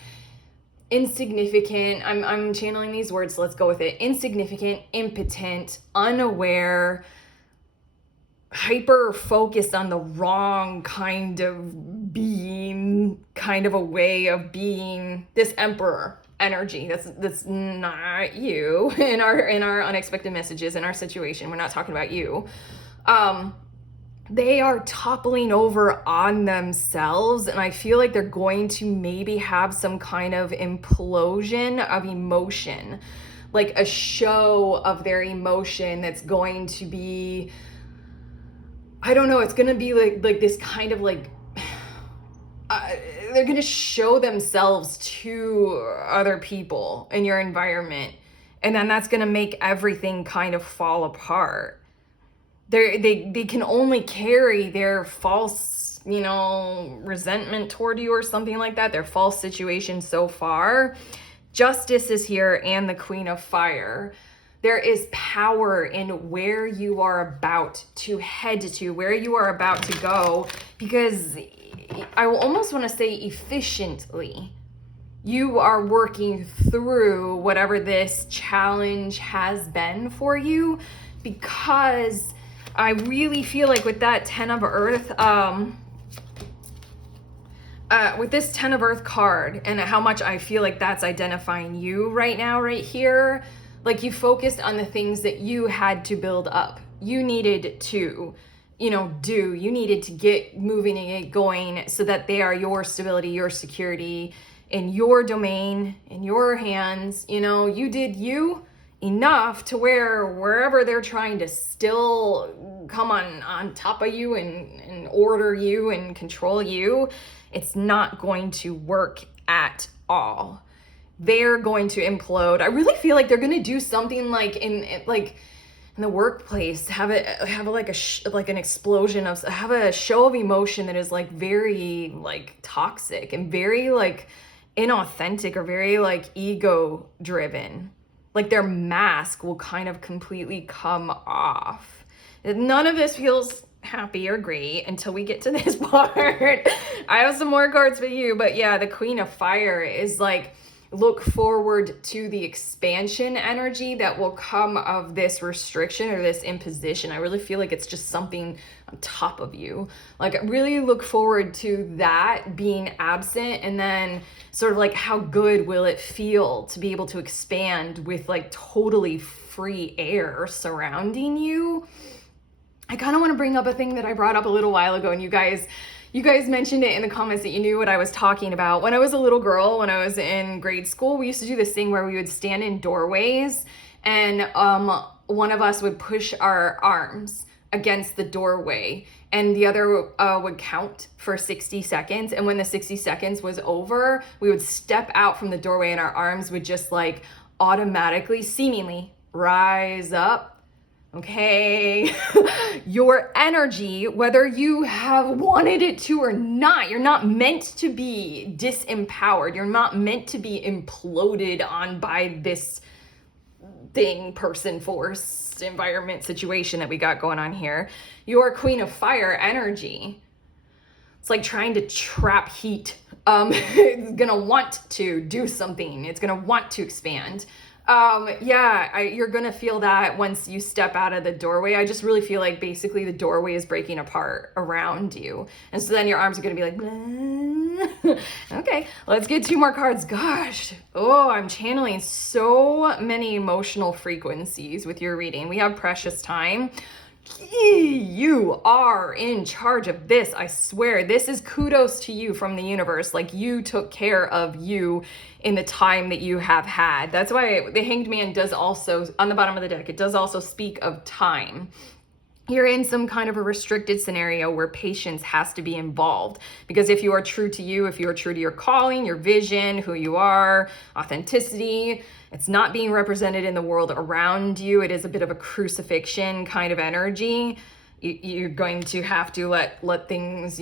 insignificant, I'm channeling these words, so let's go with it, insignificant, impotent, unaware, hyper focused on the wrong kind of being, kind of a way of being, this Emperor energy that's not you in our unexpected messages, in our situation. We're not talking about you. They are toppling over on themselves, and I feel like they're going to maybe have some kind of implosion of emotion, like a show of their emotion that's going to be, I don't know, it's going to be like this kind of like, they're going to show themselves to other people in your environment. And then that's going to make everything kind of fall apart. They can only carry their false, you know, resentment toward you or something like that, their false situation so far. Justice is here, and the Queen of Fire. There is power in where you are about to head to, where you are about to go, because I will almost want to say efficiently. You are working through whatever this challenge has been for you, because I really feel like with that Ten of Earth, with this Ten of Earth card, and how much I feel like that's identifying you right now, right here, like you focused on the things that you had to build up. You needed to, you needed to get moving and get going so that they are your stability, your security in your domain, in your hands. You did you enough to wherever they're trying to still come on top of you and order you and control you, it's not going to work at all. They're going to implode. I really feel like they're going to do something like in the workplace, have an explosion of, have a show of emotion that is like very like toxic and very like inauthentic, or very like ego driven. Like their mask will kind of completely come off. None of this feels happy or great until we get to this part. I have some more cards for you, but yeah, the Queen of Fire is like, look forward to the expansion energy that will come of this restriction or this imposition. I really feel like it's just something on top of you. Like, really look forward to that being absent, and then sort of like, how good will it feel to be able to expand with like totally free air surrounding you. I kind of want to bring up a thing that I brought up a little while ago, and you guys mentioned it in the comments that you knew what I was talking about. When I was a little girl, when I was in grade school, we used to do this thing where we would stand in doorways, and one of us would push our arms against the doorway, and the other would count for 60 seconds. And when the 60 seconds was over, we would step out from the doorway, and our arms would just like automatically, seemingly rise up. Okay, your energy, whether you have wanted it to or not, you're not meant to be disempowered. You're not meant to be imploded on by this thing, person, force, environment, situation that we got going on here. Your Queen of Fire energy, it's like trying to trap heat. It's gonna want to do something. It's gonna want to expand. Yeah, you're gonna feel that once you step out of the doorway. I just really feel like basically the doorway is breaking apart around you. And so then your arms are gonna be like, blah. Okay, let's get 2 more cards. Gosh, oh, I'm channeling so many emotional frequencies with your reading. We have precious time. You are in charge of this. I swear, this is kudos to you from the universe. Like, you took care of you in the time that you have had. That's why the Hanged Man does also, on the bottom of the deck, it does also speak of time. You're in some kind of a restricted scenario where patience has to be involved, because if you are true to you, if you are true to your calling, your vision, who you are, authenticity, it's not being represented in the world around you. It is a bit of a crucifixion kind of energy. You're going to have to let things,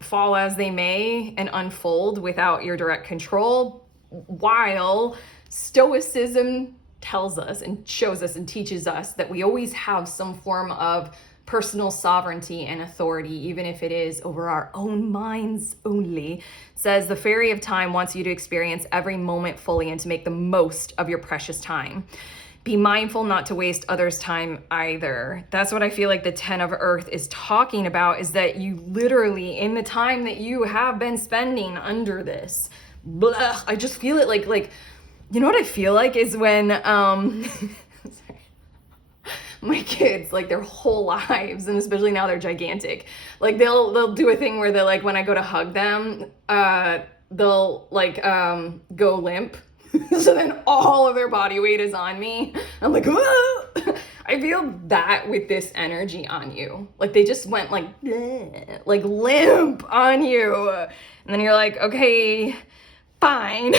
fall as they may and unfold without your direct control, while Stoicism tells us and shows us and teaches us that we always have some form of personal sovereignty and authority, even if it is over our own minds only. Says the fairy of time wants you to experience every moment fully and to make the most of your precious time. Be mindful not to waste others' time either. That's what I feel like the 10 of Earth is talking about, is that you literally, in the time that you have been spending under this, I just feel it like, you know what I feel like is when, my kids, like, their whole lives, and especially now they're gigantic, like they'll do a thing where they're like, when I go to hug them, they'll go limp. So then all of their body weight is on me. I'm like, whoa! I feel that with this energy on you. Like, they just went like limp on you. And then you're like, okay, fine.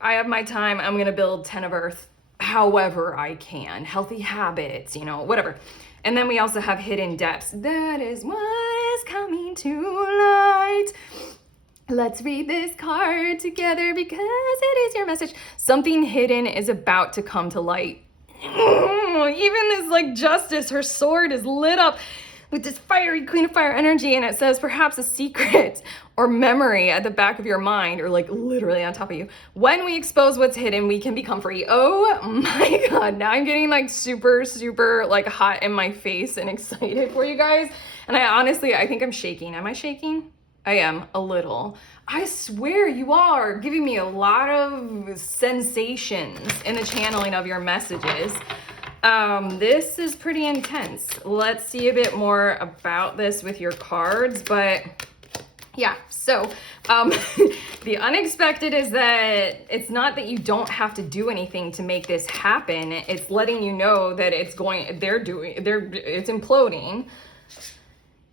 I have my time. I'm going to build 10 of Earth however I can. Healthy habits, whatever. And then we also have hidden depths. That is what is coming to light. Let's read this card together because it is your message. Something hidden is about to come to light. Even this justice, her sword is lit up with this fiery Queen of Fire energy, and it says perhaps a secret or memory at the back of your mind, or literally on top of you. When we expose what's hidden, we can become free. Oh my God, now I'm getting super, super hot in my face and excited for you guys. And I think I'm shaking. Am I shaking? I am a little. I swear you are giving me a lot of sensations in the channeling of your messages. This is pretty intense. Let's see a bit more about this with your cards, but yeah, so the unexpected is that it's not that you don't have to do anything to make this happen. It's letting you know that it's imploding,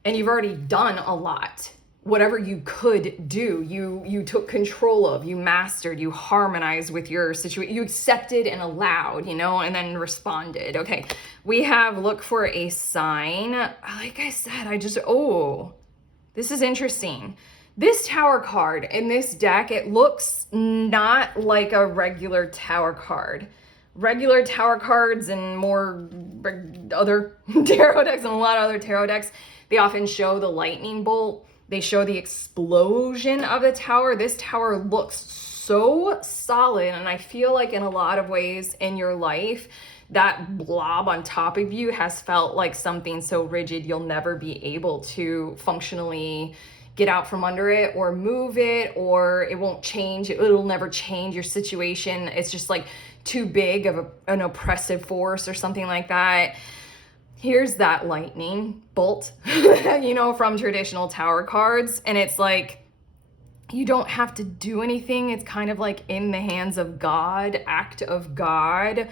and you've already done a lot. Whatever you could do, you took control of, you mastered, you harmonized with your situation, you accepted and allowed, and then responded. Okay, we have look for a sign. Like I said, this is interesting. This Tower card in this deck, it looks not like a regular Tower card. Regular Tower cards and more other tarot decks and a lot of other tarot decks, they often show the lightning bolt. They show the explosion of the tower. This tower looks so solid, and I feel like in a lot of ways in your life, that blob on top of you has felt like something so rigid you'll never be able to functionally get out from under it or move it, or it won't change. It'll never change your situation. It's just too big of an oppressive force or something like that. Here's that lightning bolt, from traditional tower cards. And it's you don't have to do anything. It's kind of in the hands of God, act of God.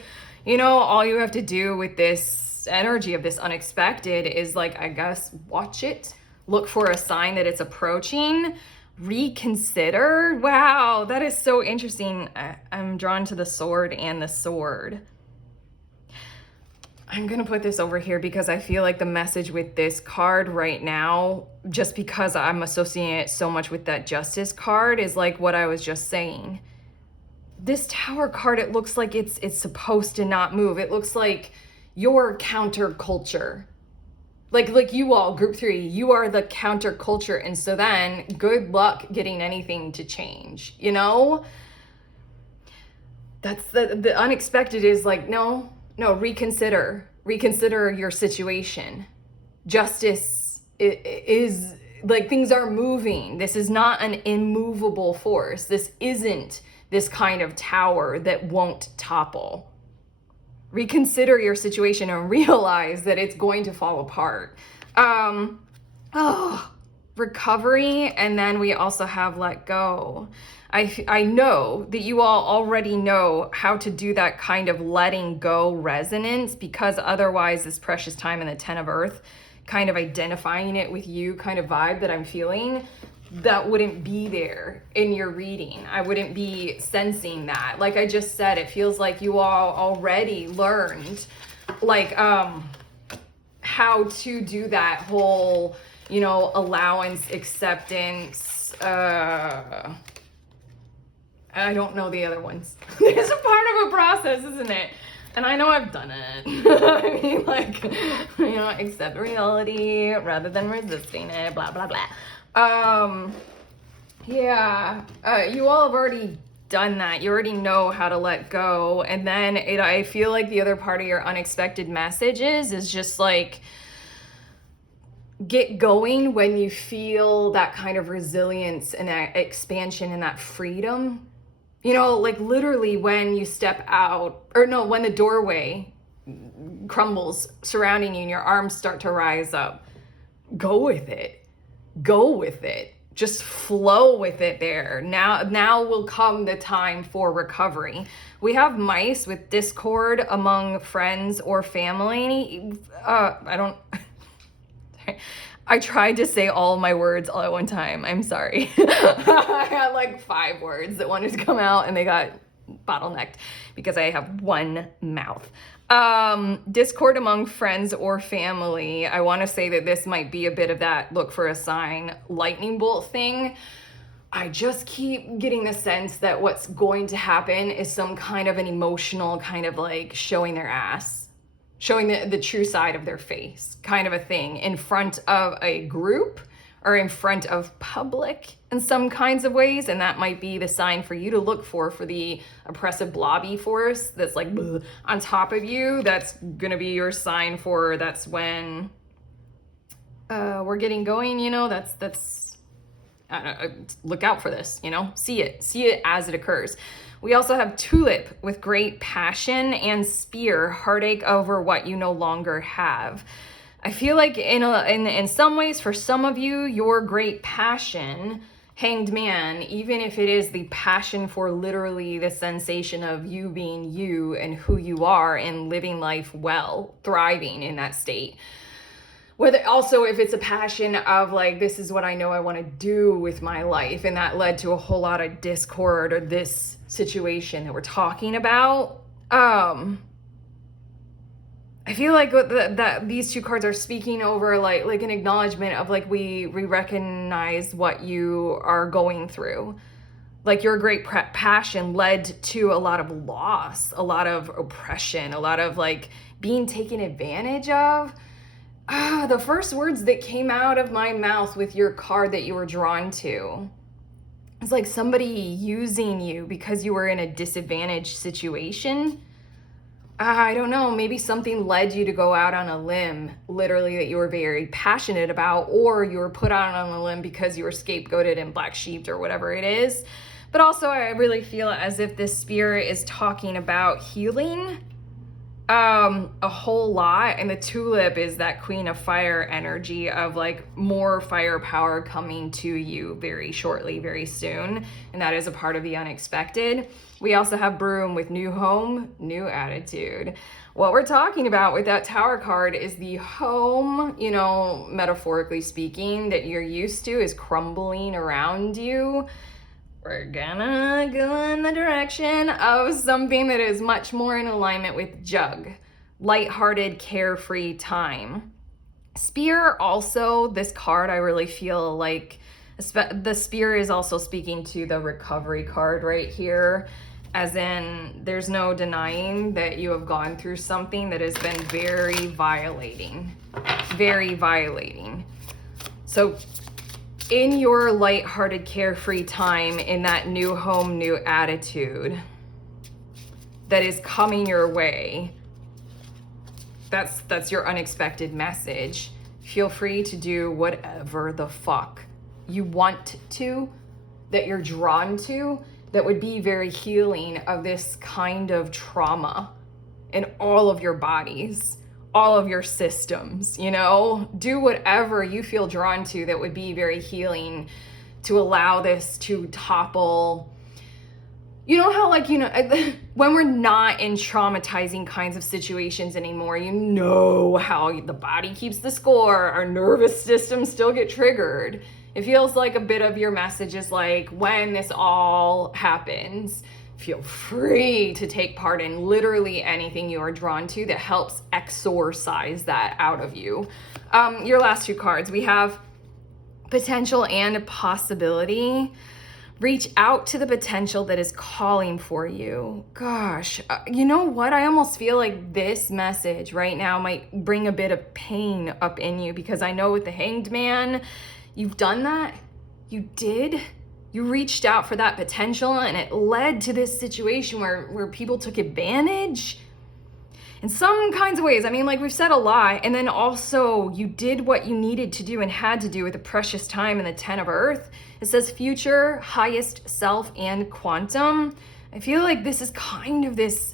All you have to do with this energy of this unexpected is I guess, watch it, look for a sign that it's approaching, reconsider. Wow, that is so interesting. I'm drawn to the sword and the sword. I'm going to put this over here because I feel like the message with this card right now, just because I'm associating it so much with that Justice card, is what I was just saying. This Tower card, it looks like it's supposed to not move. It looks like your counterculture. Like you all, group 3, you are the counterculture. And so then good luck getting anything to change, That's the unexpected is like, no, reconsider your situation. Justice is like, things are moving. This is not an immovable force. This isn't this kind of tower that won't topple. Reconsider your situation and realize that it's going to fall apart. Recovery, and then we also have let go. I know that you all already know how to do that kind of letting go resonance, because otherwise this precious time in the 10 of Earth, kind of identifying it with you kind of vibe that I'm feeling, that wouldn't be there in your reading. I wouldn't be sensing that. Like I just said, it feels like you all already learned like how to do that whole, you know, allowance, acceptance, I don't know the other ones. It's a part of a process, isn't it? And I know I've done it. I mean, like, you know, accept reality rather than resisting it, blah, blah, blah. You all have already done that. You already know how to let go. And then I feel like the other part of your unexpected messages is just like, get going when you feel that kind of resilience and that expansion and that freedom. You know, like literally when you step out, or no, when the doorway crumbles surrounding you and your arms start to rise up, go with it. Go with it. Just flow with it there. Now will come the time for recovery. We have mice with discord among friends or family. I tried to say all of my words all at one time. I'm sorry. I had like 5 words that wanted to come out and they got bottlenecked because I have one mouth. Discord among friends or family. I want to say that this might be a bit of that look for a sign lightning bolt thing. I just keep getting the sense that what's going to happen is some kind of an emotional kind of like showing their ass. Showing the true side of their face, kind of a thing, in front of a group or in front of public in some kinds of ways. And that might be the sign for you to look for the oppressive blobby force that's like on top of you. That's gonna be your sign for, that's when we're getting going, you know, that's I don't know, look out for this, you know, see it as it occurs. We also have tulip with great passion, and spear, heartache over what you no longer have. I feel like in some ways, for some of you, your great passion, hanged man, even if it is the passion for literally the sensation of you being you and who you are and living life well, thriving in that state. Whether also if it's a passion of like, this is what I know I want to do with my life, and that led to a whole lot of discord or this situation that we're talking about. I feel like that these 2 cards are speaking over like an acknowledgement of like, we recognize what you are going through. Like your great passion led to a lot of loss, a lot of oppression, a lot of like being taken advantage of. The first words that came out of my mouth with your card that you were drawn to, it's like somebody using you because you were in a disadvantaged situation. I don't know, maybe something led you to go out on a limb, literally, that you were very passionate about, or you were put out on a limb because you were scapegoated and black sheeped or whatever it is. But also I really feel as if this spirit is talking about healing a whole lot, and the tulip is that queen of fire energy of like more firepower coming to you very shortly, very soon, and that is a part of the unexpected. We also have broom with new home, new attitude. What we're talking about with that tower card is the home, you know, metaphorically speaking, that you're used to is crumbling around you. We're gonna go in the direction of something that is much more in alignment with Jug. Lighthearted, carefree time. Spear also, this card, I really feel like the spear is also speaking to the recovery card right here. As in, there's no denying that you have gone through something that has been very violating. Very violating. So in your lighthearted, carefree time, in that new home, new attitude, that is coming your way, that's your unexpected message. Feel free to do whatever the fuck you want to, that you're drawn to, that would be very healing of this kind of trauma in all of your bodies, all of your systems, you know? Do whatever you feel drawn to that would be very healing to allow this to topple. You know how, like, you know, when we're not in traumatizing kinds of situations anymore, you know how the body keeps the score, our nervous system still get triggered. It feels like a bit of your message is like, when this all happens, feel free to take part in literally anything you are drawn to that helps exorcise that out of you. Your last two cards, we have potential and possibility. Reach out to the potential that is calling for you. Gosh, you know what? I almost feel like this message right now might bring a bit of pain up in you, because I know with the Hanged Man, you've done that. You did. You reached out for that potential, and it led to this situation where people took advantage in some kinds of ways. I mean, like we've said a lot. And then also you did what you needed to do and had to do with the precious time in the 10 of Earth. It says future, highest self, and quantum. I feel like this is kind of this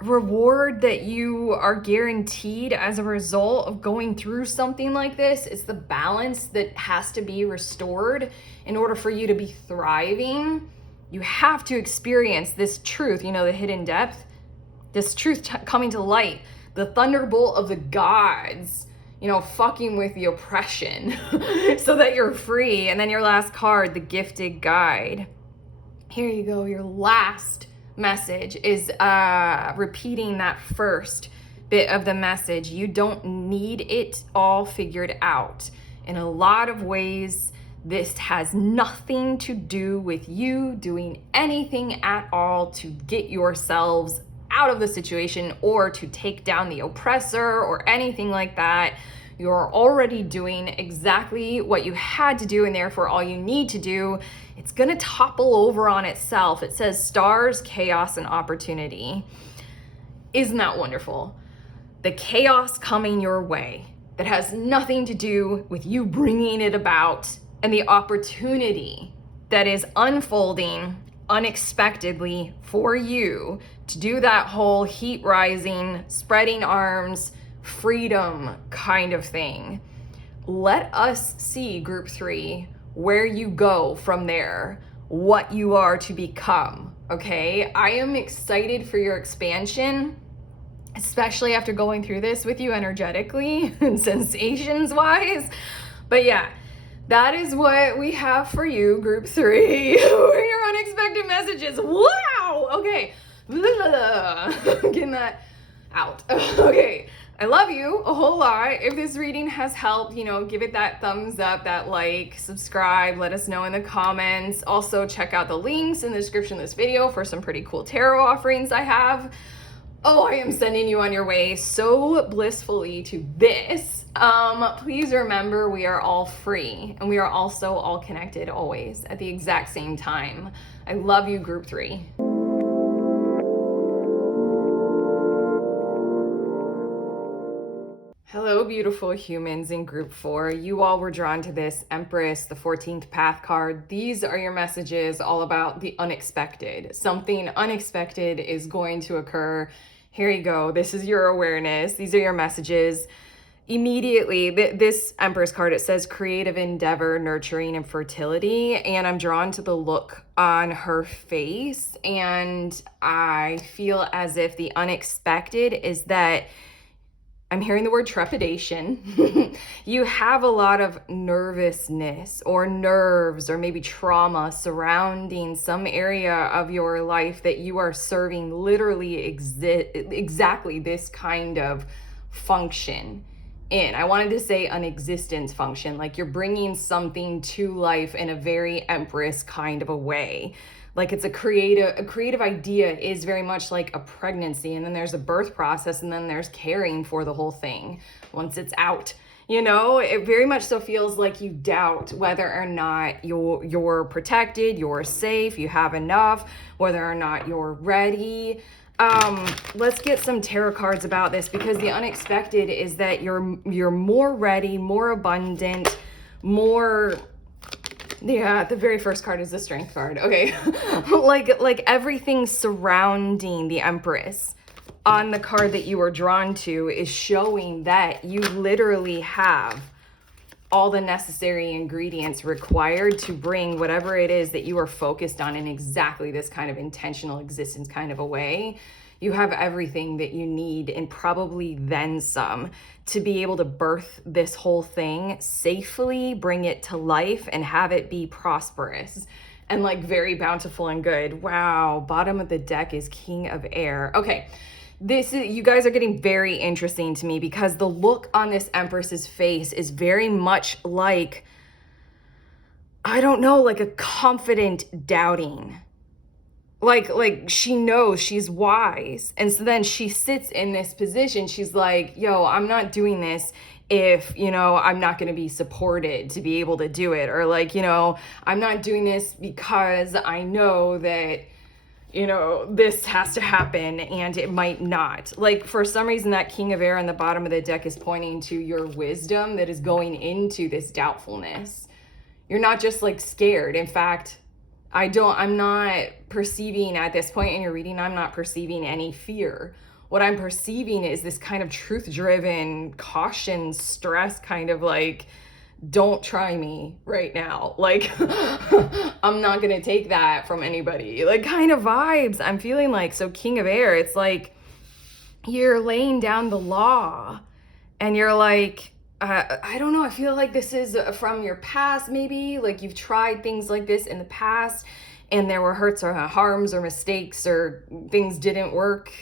reward that you are guaranteed as a result of going through something like this. It's the balance that has to be restored in order for you to be thriving. You have to experience this truth, you know, the hidden depth, this truth coming to light, the thunderbolt of the gods, you know, fucking with the oppression so that you're free. And then your last card, the gifted guide. Here you go. Your last message is repeating that first bit of the message. You don't need it all figured out. In a lot of ways, this has nothing to do with you doing anything at all to get yourselves out of the situation or to take down the oppressor or anything like that. You're already doing exactly what you had to do, and therefore all you need to do, it's gonna topple over on itself. It says stars, chaos, and opportunity. Isn't that wonderful? The chaos coming your way that has nothing to do with you bringing it about, and the opportunity that is unfolding unexpectedly for you to do that whole heat rising, spreading arms, freedom kind of thing. Let us see, group 3, where you go from there, what you are to become, okay? I am excited for your expansion, especially after going through this with you energetically and sensations wise. But yeah, that is what we have for you, group 3. Your unexpected messages. Wow. Okay. Getting that out. Okay. I love you a whole lot. If this reading has helped, you know, give it that thumbs up, that like, subscribe, let us know in the comments. Also, check out the links in the description of this video for some pretty cool tarot offerings I have. Oh, I am sending you on your way so blissfully to this. Please remember, we are all free, and we are also all connected always at the exact same time. I love you, group 3. Hello, beautiful humans in group 4. You all were drawn to this Empress, the 14th path card. These are your messages all about the unexpected. Something unexpected is going to occur. Here you go. This is your awareness. These are your messages. Immediately, this Empress card, it says creative endeavor, nurturing, and fertility. And I'm drawn to the look on her face. And I feel as if the unexpected is that I'm hearing the word trepidation. You have a lot of nervousness or nerves or maybe trauma surrounding some area of your life that you are serving literally exactly this kind of function in. I wanted to say an existence function, like you're bringing something to life in a very Empress kind of a way. Like it's a creative idea is very much like a pregnancy, and then there's a birth process, and then there's caring for the whole thing once it's out. You know, it very much so feels like you doubt whether or not you're protected, you're safe, you have enough, whether or not you're ready. Let's get some tarot cards about this, because the unexpected is that you're more ready, more abundant, more... Yeah, the very first card is the Strength card. Okay. like everything surrounding the Empress on the card that you were drawn to is showing that you literally have all the necessary ingredients required to bring whatever it is that you are focused on in exactly this kind of intentional existence kind of a way. You have everything that you need, and probably then some, to be able to birth this whole thing safely, bring it to life, and have it be prosperous and like very bountiful and good. Wow, bottom of the deck is King of Air. Okay. You guys are getting very interesting to me, because the look on this Empress's face is very much like, I don't know, like a confident doubting. Like she knows she's wise. And so then she sits in this position. She's like, yo, I'm not doing this if, I'm not going to be supported to be able to do it. Or like, I'm not doing this because I know that, this has to happen, and it might not. Like, for some reason, that King of Air on the bottom of the deck is pointing to your wisdom that is going into this doubtfulness. You're not just like scared. In fact, I'm not perceiving at this point in your reading, I'm not perceiving any fear. What I'm perceiving is this kind of truth-driven caution, stress, kind of like, don't try me right now. Like, I'm not going to take that from anybody. Like, kind of vibes I'm feeling like. So King of Air, it's like you're laying down the law, and you're like, I don't know. I feel like this is from your past, maybe. Like, you've tried things like this in the past, and there were hurts or harms or mistakes, or things didn't work,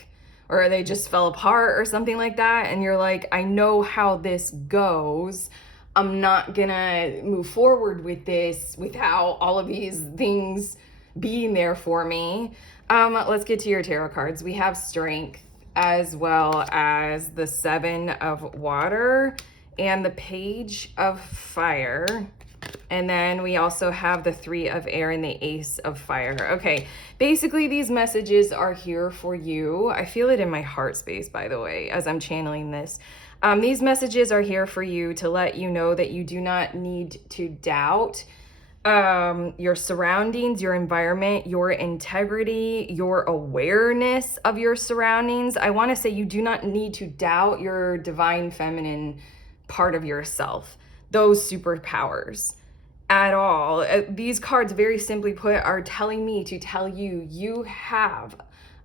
or they just fell apart or something like that. And you're like, I know how this goes. I'm not gonna move forward with this without all of these things being there for me. Let's get to your tarot cards. We have Strength, as well as the Seven of Water and the Page of Fire. And then we also have the Three of Air and the Ace of Fire. Okay, basically these messages are here for you. I feel it in my heart space, by the way, as I'm channeling this. These messages are here for you to let you know that you do not need to doubt your surroundings, your environment, your integrity, your awareness of your surroundings. I want to say you do not need to doubt your divine feminine part of yourself, those superpowers at all. These cards, very simply put, are telling me to tell you, you have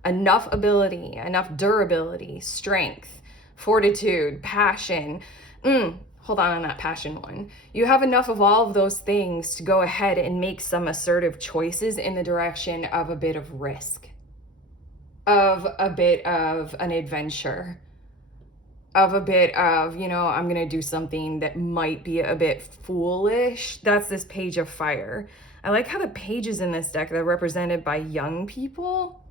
enough ability, enough durability, strength, fortitude, passion. Hold on that passion one. You have enough of all of those things to go ahead and make some assertive choices in the direction of a bit of risk, of a bit of an adventure, of a bit of, I'm going to do something that might be a bit foolish. That's this Page of Fire. I like how the pages in this deck, they're represented by young people,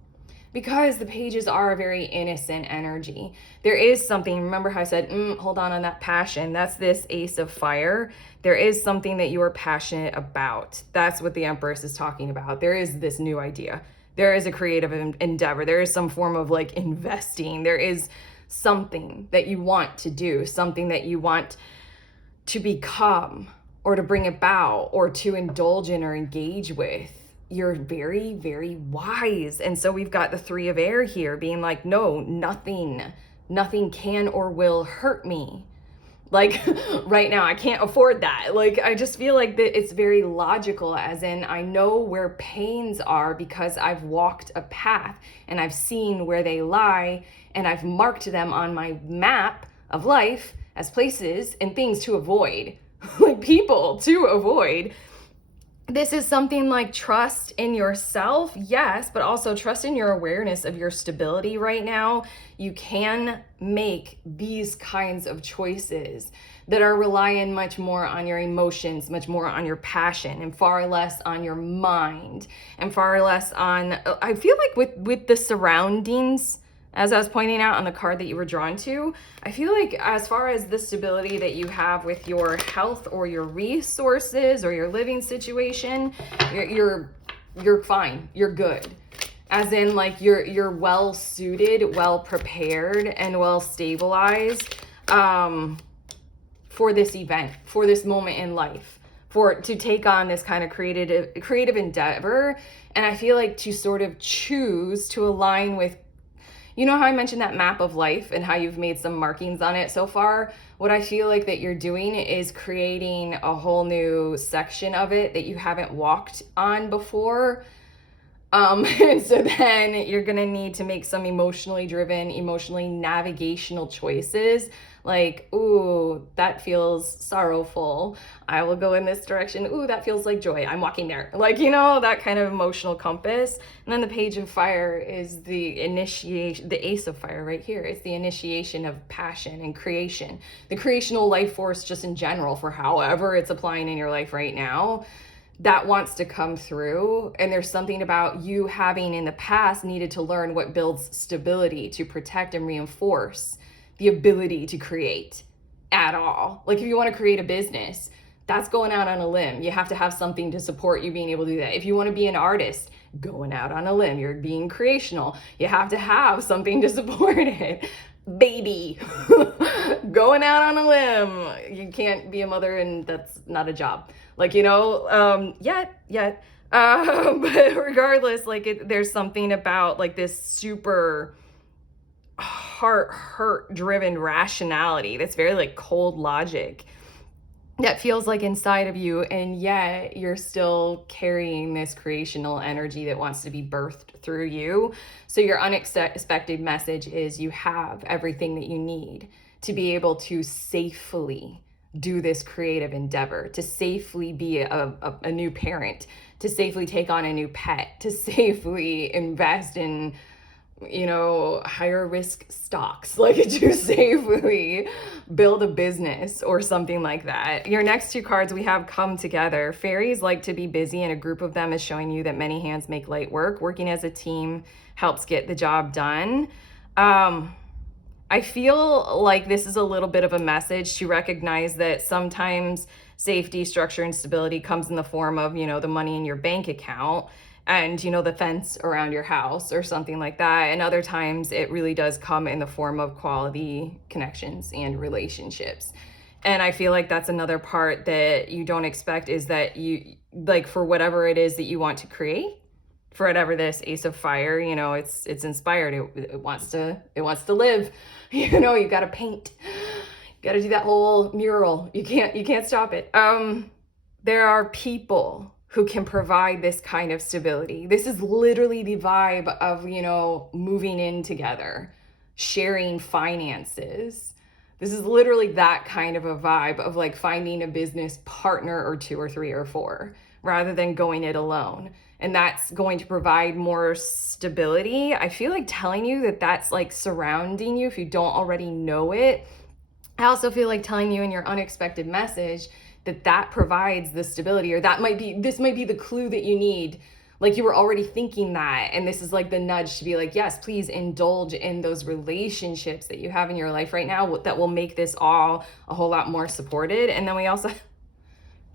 because the pages are a very innocent energy. There is something, remember how I said, hold on that passion. That's this Ace of Fire. There is something that you are passionate about. That's what the Empress is talking about. There is this new idea. There is a creative endeavor. There is some form of like investing. There is something that you want to do, something that you want to become or to bring about or to indulge in or engage with. You're very, very wise. And so we've got the Three of Air here being like, no, nothing can or will hurt me. Like right now, I can't afford that. Like, I just feel like that it's very logical, as in I know where pains are because I've walked a path and I've seen where they lie, and I've marked them on my map of life as places and things to avoid, like people to avoid. This is something like trust in yourself, yes, but also trust in your awareness of your stability right now. You can make these kinds of choices that are relying much more on your emotions, much more on your passion, and far less on your mind, and far less on, I feel like with the surroundings, as I was pointing out on the card that you were drawn to, I feel like as far as the stability that you have with your health or your resources or your living situation, you're fine, you're good. as in like you're well suited, well prepared, and well stabilized for this event, for this moment in life, to take on this kind of creative endeavor. And I feel like to sort of choose to align with, you know how I mentioned that map of life and how you've made some markings on it so far? What I feel like that you're doing is creating a whole new section of it that you haven't walked on before. And so then you're going to need to make some emotionally driven, emotionally navigational choices. Like, ooh, that feels sorrowful. I will go in this direction. Ooh, that feels like joy. I'm walking there. Like, you know, that kind of emotional compass. And then the Page of Fire is the initiation, the Ace of Fire right here. It's the initiation of passion and creation. The creational life force just in general for however it's applying in your life right now, that wants to come through. And there's something about you having in the past needed to learn what builds stability to protect and reinforce the ability to create at all. Like if you want to create a business, that's going out on a limb. You have to have something to support you being able to do that. If you want to be an artist, going out on a limb, you're being creational. You have to have something to support it. Baby, going out on a limb. You can't be a mother and that's not a job. Like, you know, yet. But regardless, like there's something about like this super hurt driven rationality that's very like cold logic that feels like inside of you, and yet you're still carrying this creational energy that wants to be birthed through you. So your unexpected message is you have everything that you need to be able to safely do this creative endeavor, to safely be a new parent, to safely take on a new pet, to safely invest in, you know, higher risk stocks, like to safely build a business or something like that. Your next two cards we have Come Together. Fairies like to be busy, and a group of them is showing you that many hands make light work. Working as a team helps get the job done. I feel like this is a little bit of a message to recognize that sometimes safety, structure, and stability comes in the form of, you know, the money in your bank account and, you know, the fence around your house or something like that. And other times it really does come in the form of quality connections and relationships. And I feel like that's another part that you don't expect, is that you, like, for whatever it is that you want to create, for whatever this Ace of Fire, you know, it's inspired. It wants to live. You know, you got to paint. You got to do that whole mural. You can't stop it. There are people who can provide this kind of stability. This is literally the vibe of, you know, moving in together, sharing finances. This is literally that kind of a vibe of like finding a business partner or two or three or four rather than going it alone. And that's going to provide more stability. I feel like telling you that that's like surrounding you if you don't already know it. I also feel like telling you in your unexpected message that provides the stability, or this might be the clue that you need. Like you were already thinking that, and this is like the nudge to be like, yes, please indulge in those relationships that you have in your life right now that will make this all a whole lot more supported. And then we also,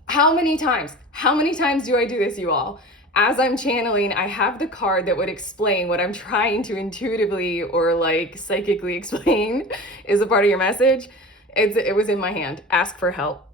how many times do I do this, you all? As I'm channeling, I have the card that would explain what I'm trying to intuitively or like psychically explain is a part of your message. It was in my hand. Ask for help.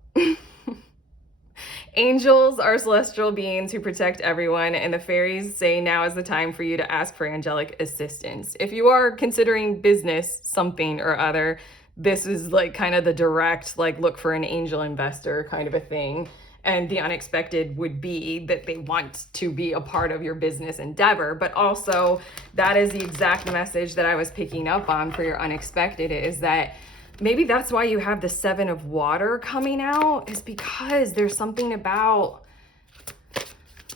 Angels are celestial beings who protect everyone, and the fairies say now is the time for you to ask for angelic assistance. If you are considering business, something or other, this is like kind of the direct, like look for an angel investor kind of a thing. And the unexpected would be that they want to be a part of your business endeavor. But also that is the exact message that I was picking up on for your unexpected, is that maybe that's why you have the Seven of Water coming out, is because there's something about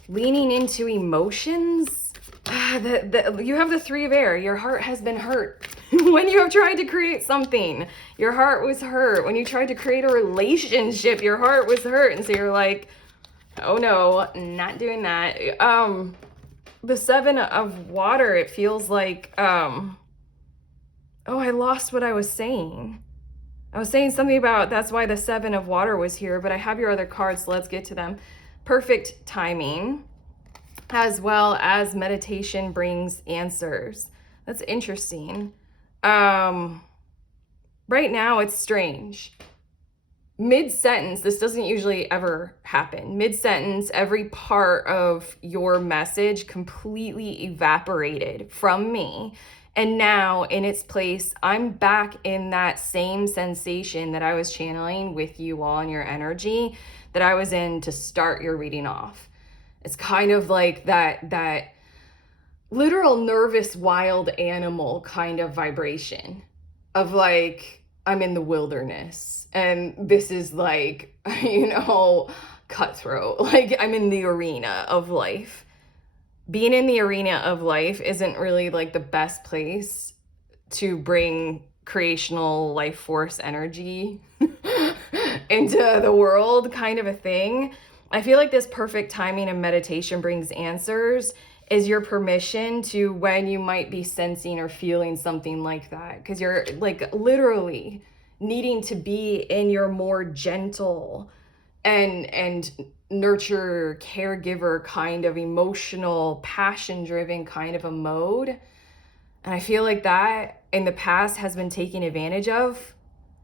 leaning into emotions. You have the Three of Air. Your heart has been hurt. When you have tried to create something, your heart was hurt. When you tried to create a relationship, your heart was hurt. And so you're like, oh no, not doing that. The Seven of Water, it feels like, oh, I lost what I was saying. I was saying something about that's why the Seven of Water was here, but I have your other cards, so let's get to them. Perfect timing. as well as meditation brings answers. That's interesting. Right now it's strange. Mid-sentence, this doesn't usually ever happen. Mid-sentence, every part of your message completely evaporated from me. And now in its place, I'm back in that same sensation that I was channeling with you all in your energy that I was in to start your reading off. It's kind of like that literal nervous wild animal kind of vibration of like, I'm in the wilderness and this is like, cutthroat. Like I'm in the arena of life. Being in the arena of life isn't really like the best place to bring creational life force energy into the world, kind of a thing. I feel like this perfect timing of meditation brings answers is your permission to when you might be sensing or feeling something like that, because you're like literally needing to be in your more gentle and nurture caregiver kind of emotional passion driven kind of a mode. And I feel like that in the past has been taken advantage of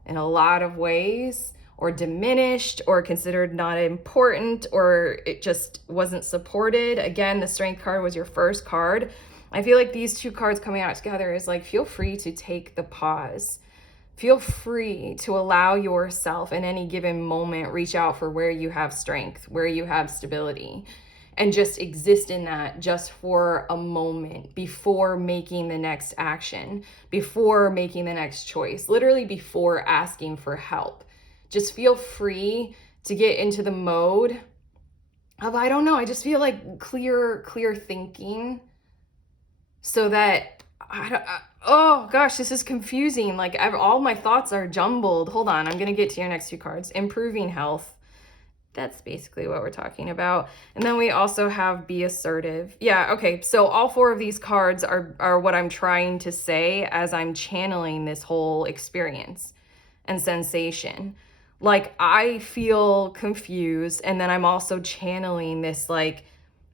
in a lot of ways, or diminished, or considered not important, or it just wasn't supported. Again, the Strength card was your first card. I feel like these two cards coming out together is like, feel free to take the pause. Feel free to allow yourself in any given moment, reach out for where you have strength, where you have stability, and just exist in that just for a moment before making the next action, before making the next choice, literally before asking for help. Just feel free to get into the mode of, I just feel like clear thinking, so that oh gosh, this is confusing. Like all my thoughts are jumbled. Hold on, I'm going to get to your next two cards. Improving health. That's basically what we're talking about. And then we also have be assertive. Yeah, okay. So all four of these cards are what I'm trying to say as I'm channeling this whole experience and sensation. Like I feel confused, and then I'm also channeling this like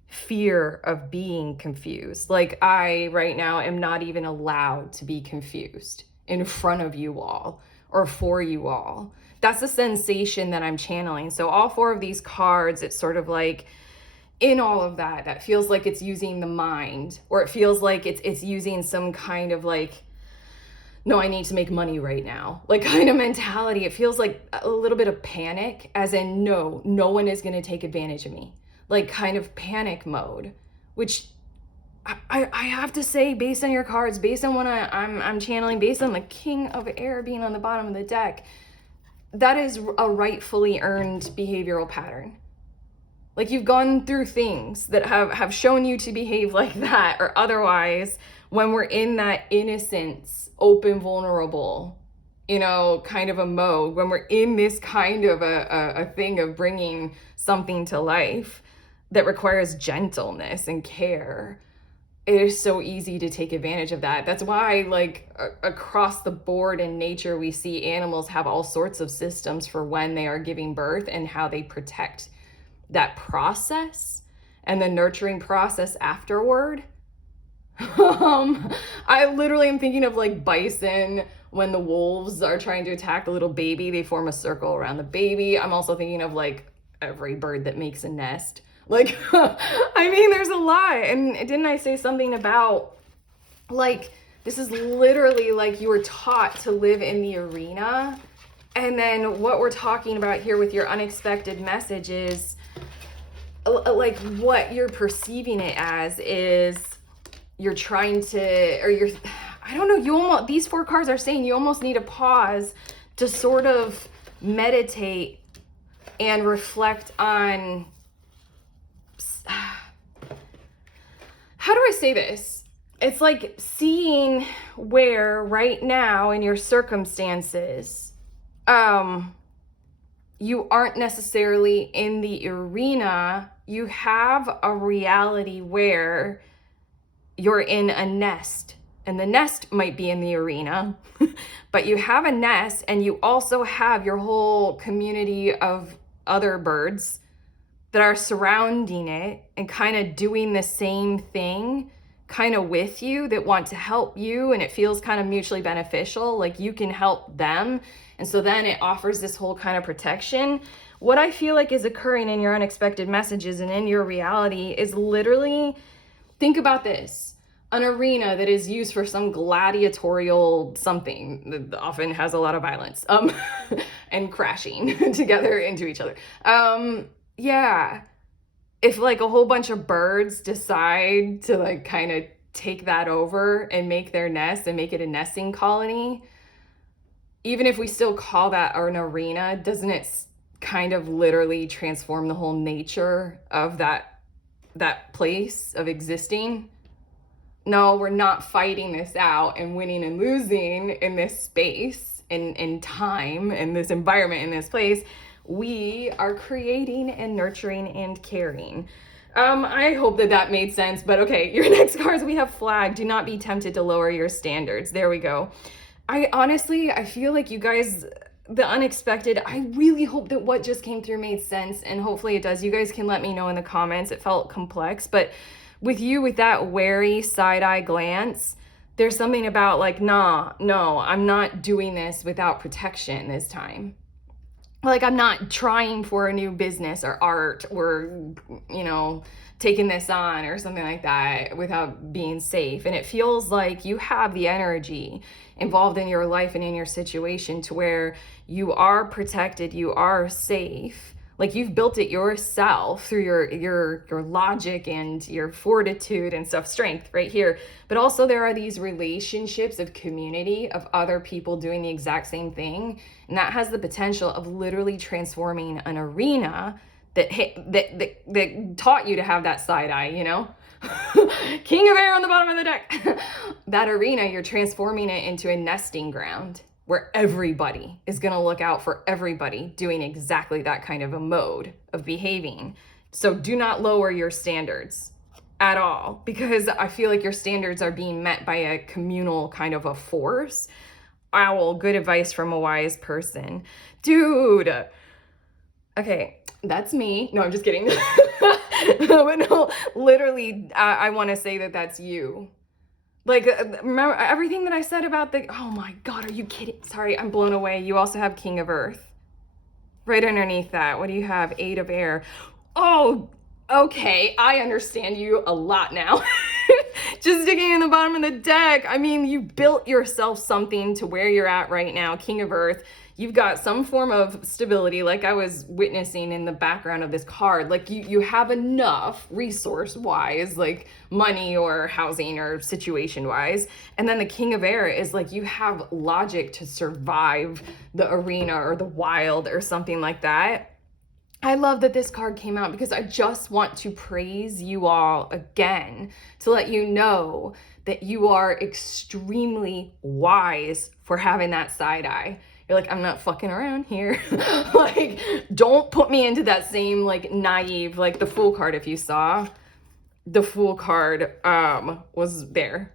fear of being confused. Like I right now am not even allowed to be confused in front of you all or for you all. That's the sensation that I'm channeling. So all four of these cards, it's sort of like in all of that feels like it's using the mind, or it feels like it's using some kind of like, no, I need to make money right now, like kind of mentality. It feels like a little bit of panic, as in no one is going to take advantage of me, like kind of panic mode, which I have to say, based on your cards, based on what I'm channeling, based on the King of Air being on the bottom of the deck, that is a rightfully earned behavioral pattern. Like you've gone through things that have shown you to behave like that, or otherwise, when we're in that innocence, open, vulnerable, kind of a mode, when we're in this kind of a thing of bringing something to life that requires gentleness and care, it is so easy to take advantage of that. That's why, like, across the board in nature, we see animals have all sorts of systems for when they are giving birth and how they protect that process and the nurturing process afterward. I literally am thinking of like bison, when the wolves are trying to attack the little baby, they form a circle around the baby. I'm also thinking of like every bird that makes a nest. Like, I mean, there's a lot. And didn't I say something about like, this is literally like you were taught to live in the arena. And then what we're talking about here with your unexpected message is like what you're perceiving it as is you're trying to, or you're, I don't know, you almost, these four cards are saying you almost need a pause to sort of meditate and reflect on, how do I say this? It's like seeing where right now in your circumstances, you aren't necessarily in the arena. You have a reality where you're in a nest, and the nest might be in the arena, but you have a nest and you also have your whole community of other birds that are surrounding it and kind of doing the same thing kind of with you, that want to help you, and it feels kind of mutually beneficial, like you can help them. And so then it offers this whole kind of protection. What I feel like is occurring in your unexpected messages and in your reality is literally, think about this, an arena that is used for some gladiatorial something that often has a lot of violence and crashing together into each other. Yeah. If like a whole bunch of birds decide to like kind of take that over and make their nest and make it a nesting colony, even if we still call that an arena, doesn't it kind of literally transform the whole nature of that place of existing? No, we're not fighting this out and winning and losing in this space and in time, in this environment, in this place. We are creating and nurturing and caring. I hope that made sense, but okay, your next cards, we have flag. Do not be tempted to lower your standards. There we go. I feel like you guys, the unexpected, I really hope that what just came through made sense, and hopefully it does. You guys can let me know in the comments. It felt complex, but with you, with that wary side-eye glance, there's something about like, no, I'm not doing this without protection this time. Like, I'm not trying for a new business or art or, taking this on or something like that without being safe. And it feels like you have the energy involved in your life and in your situation to where you are protected, you are safe. Like, you've built it yourself through your logic and your fortitude and stuff, strength right here. But also there are these relationships of community of other people doing the exact same thing. And that has the potential of literally transforming an arena that taught you to have that side eye, King of Air on the bottom of the deck. That arena, you're transforming it into a nesting ground where everybody is going to look out for everybody doing exactly that kind of a mode of behaving. So do not lower your standards at all, because I feel like your standards are being met by a communal kind of a force. Owl, good advice from a wise person. Dude. Okay, that's me. No, I'm just kidding. But no, literally, I want to say that that's you. Like, remember everything that I said about oh my God, are you kidding? Sorry, I'm blown away. You also have King of Earth. Right underneath that, what do you have? 8 of Air. Oh, okay, I understand you a lot now. Just digging in the bottom of the deck. I mean, you built yourself something to where you're at right now, King of Earth. You've got some form of stability, like I was witnessing in the background of this card. Like you have enough resource-wise, like money or housing or situation-wise. And then the King of Air is like, you have logic to survive the arena or the wild or something like that. I love that this card came out because I just want to praise you all again to let you know that you are extremely wise for having that side eye. You're like, I'm not fucking around here. Like, don't put me into that same like naive, like the Fool card. If you saw the Fool card was there.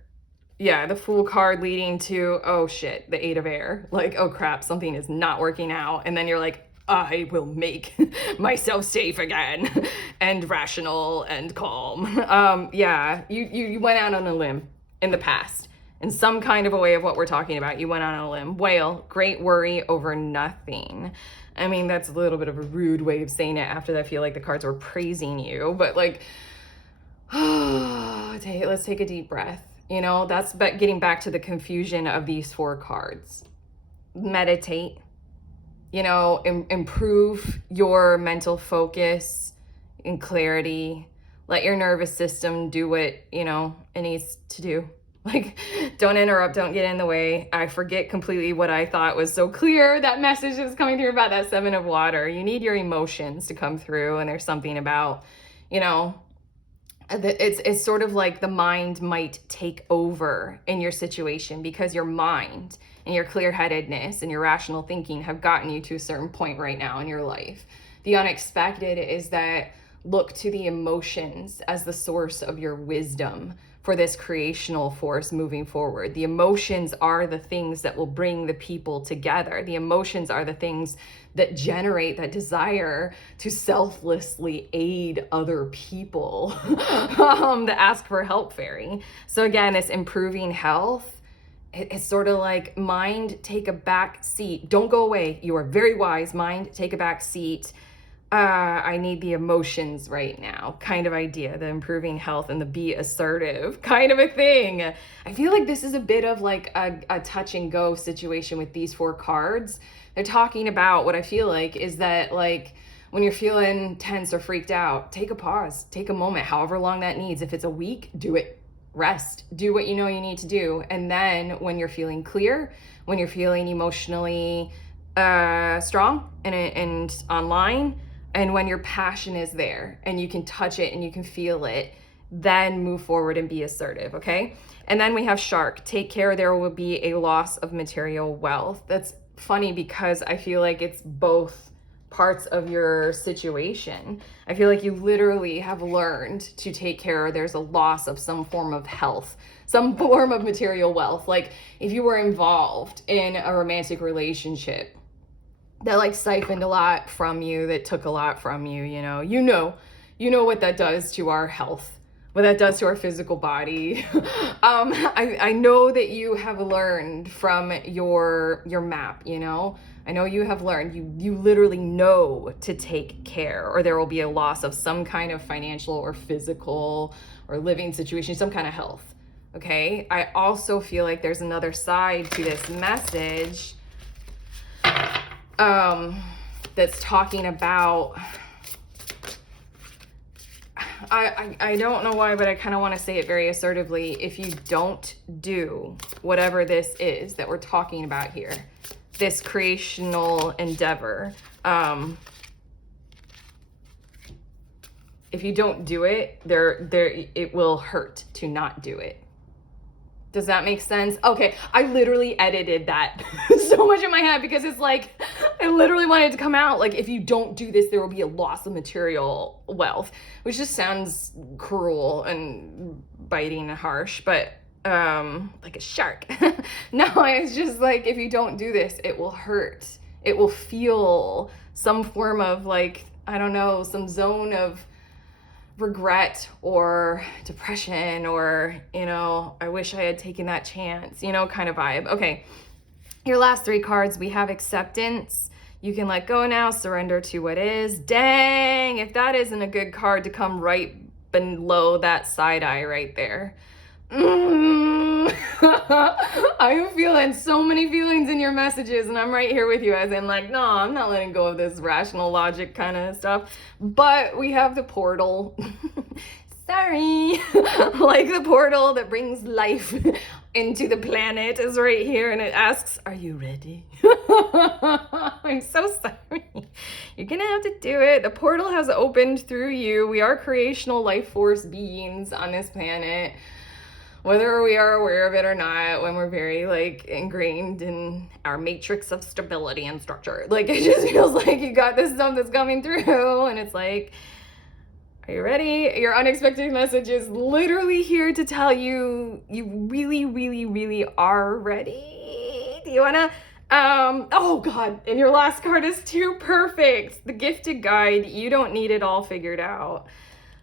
Yeah, the Fool card leading to, oh shit, the 8 of Air. Like, oh crap, something is not working out. And then you're like, I will make myself safe again and rational and calm. Yeah, you went out on a limb in the past. In some kind of a way of what we're talking about, you went on a limb. Whale, great worry over nothing. I mean, that's a little bit of a rude way of saying it after I feel like the cards were praising you. But like, let's take a deep breath. That's getting back to the confusion of these 4 cards. Meditate. Improve your mental focus and clarity. Let your nervous system do what, it needs to do. Like, don't interrupt, don't get in the way. I forget completely what I thought was so clear. That message that was coming through about that 7 of water. You need your emotions to come through, and there's something about, it's sort of like the mind might take over in your situation because your mind and your clear-headedness and your rational thinking have gotten you to a certain point right now in your life. The unexpected is that look to the emotions as the source of your wisdom for this creational force moving forward. The emotions are the things that will bring the people together. The emotions are the things that generate that desire to selflessly aid other people, to ask for help, fairy. So again, it's improving health. It's sort of like, mind, take a back seat. Don't go away. You are very wise. Mind, take a back seat. I need the emotions right now kind of idea, the improving health and the be assertive kind of a thing. I feel like this is a bit of like a touch and go situation with these 4 cards. They're talking about, what I feel like is that, like, when you're feeling tense or freaked out, take a pause, take a moment, however long that needs. If it's a week, do it. Rest, do what you know you need to do. And then when you're feeling clear, when you're feeling emotionally strong and online, and when your passion is there and you can touch it and you can feel it, then move forward and be assertive, okay? And then we have shark. Take care, there will be a loss of material wealth. That's funny because I feel like it's both parts of your situation. I feel like you literally have learned to take care. There's a loss of some form of health, some form of material wealth. Like if you were involved in a romantic relationship that like siphoned a lot from you, that took a lot from you, you know what that does to our health, what that does to our physical body. I know that you have learned from your map, I know you have learned, you literally know to take care, or there will be a loss of some kind of financial or physical or living situation, some kind of health, okay? I also feel like there's another side to this message that's talking about, I don't know why, but I kind of want to say it very assertively. If you don't do whatever this is that we're talking about here, this creational endeavor, if you don't do it, it will hurt to not do it. Does that make sense? Okay, I literally edited that so much in my head because it's like, I literally wanted it to come out. Like, if you don't do this, there will be a loss of material wealth, which just sounds cruel and biting and harsh, but like a shark. No, it's just like, if you don't do this, it will hurt. It will feel some form of like, I don't know, some zone of regret or depression, or I wish I had taken that chance, kind of vibe. Okay, your last 3 cards, we have acceptance. You can let go now, surrender to what is. Dang, if that isn't a good card to come right below that side eye right there. I'm feeling so many feelings in your messages, and I'm right here with you, as in like, no, I'm not letting go of this rational logic kind of stuff. But we have the portal. Sorry. Like the portal that brings life into the planet is right here, and it asks, are you ready? I'm so sorry. You're gonna have to do it. The portal has opened through you. We are creational life force beings on this planet, whether we are aware of it or not, when we're very like ingrained in our matrix of stability and structure. Like, it just feels like you got this stuff that's coming through, and it's like, are you ready? Your unexpected message is literally here to tell you, you really, really, really are ready. Do you wanna, oh God, and your last card is too perfect. The gifted guide. You don't need it all figured out.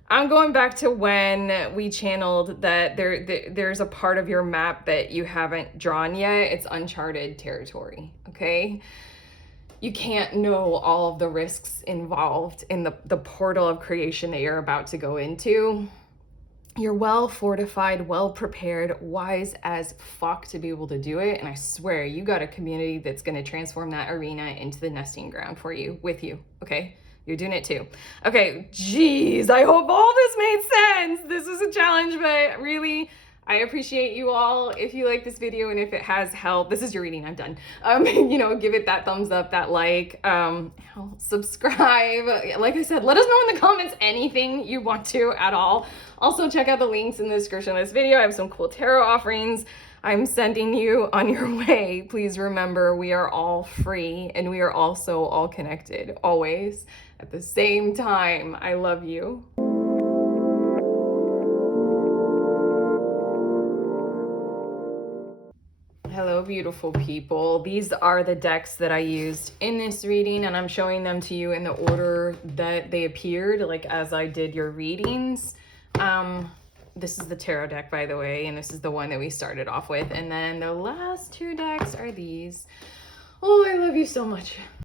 I'm going back to when we channeled that there's a part of your map that you haven't drawn yet. It's uncharted territory, okay? You can't know all of the risks involved in the portal of creation that you're about to go into. You're well fortified, well prepared, wise as fuck to be able to do it. And I swear, you got a community that's going to transform that arena into the nesting ground for you, with you, okay? You're doing it too. Okay, geez, I hope all this made sense. This was a challenge, but really, I appreciate you all. If you like this video and if it has helped, this is your reading, I'm done. Give it that thumbs up, that like, subscribe. Like I said, let us know in the comments anything you want to at all. Also, check out the links in the description of this video. I have some cool tarot offerings I'm sending you on your way. Please remember, we are all free and we are also all connected, always, at the same time. I love you. beautiful, people. These are the decks that I used in this reading, and I'm showing them to you in the order that they appeared, like as I did your readings. This is the tarot deck, by the way, and this is the one that we started off with. And then the last two decks are these. Oh, I love you so much.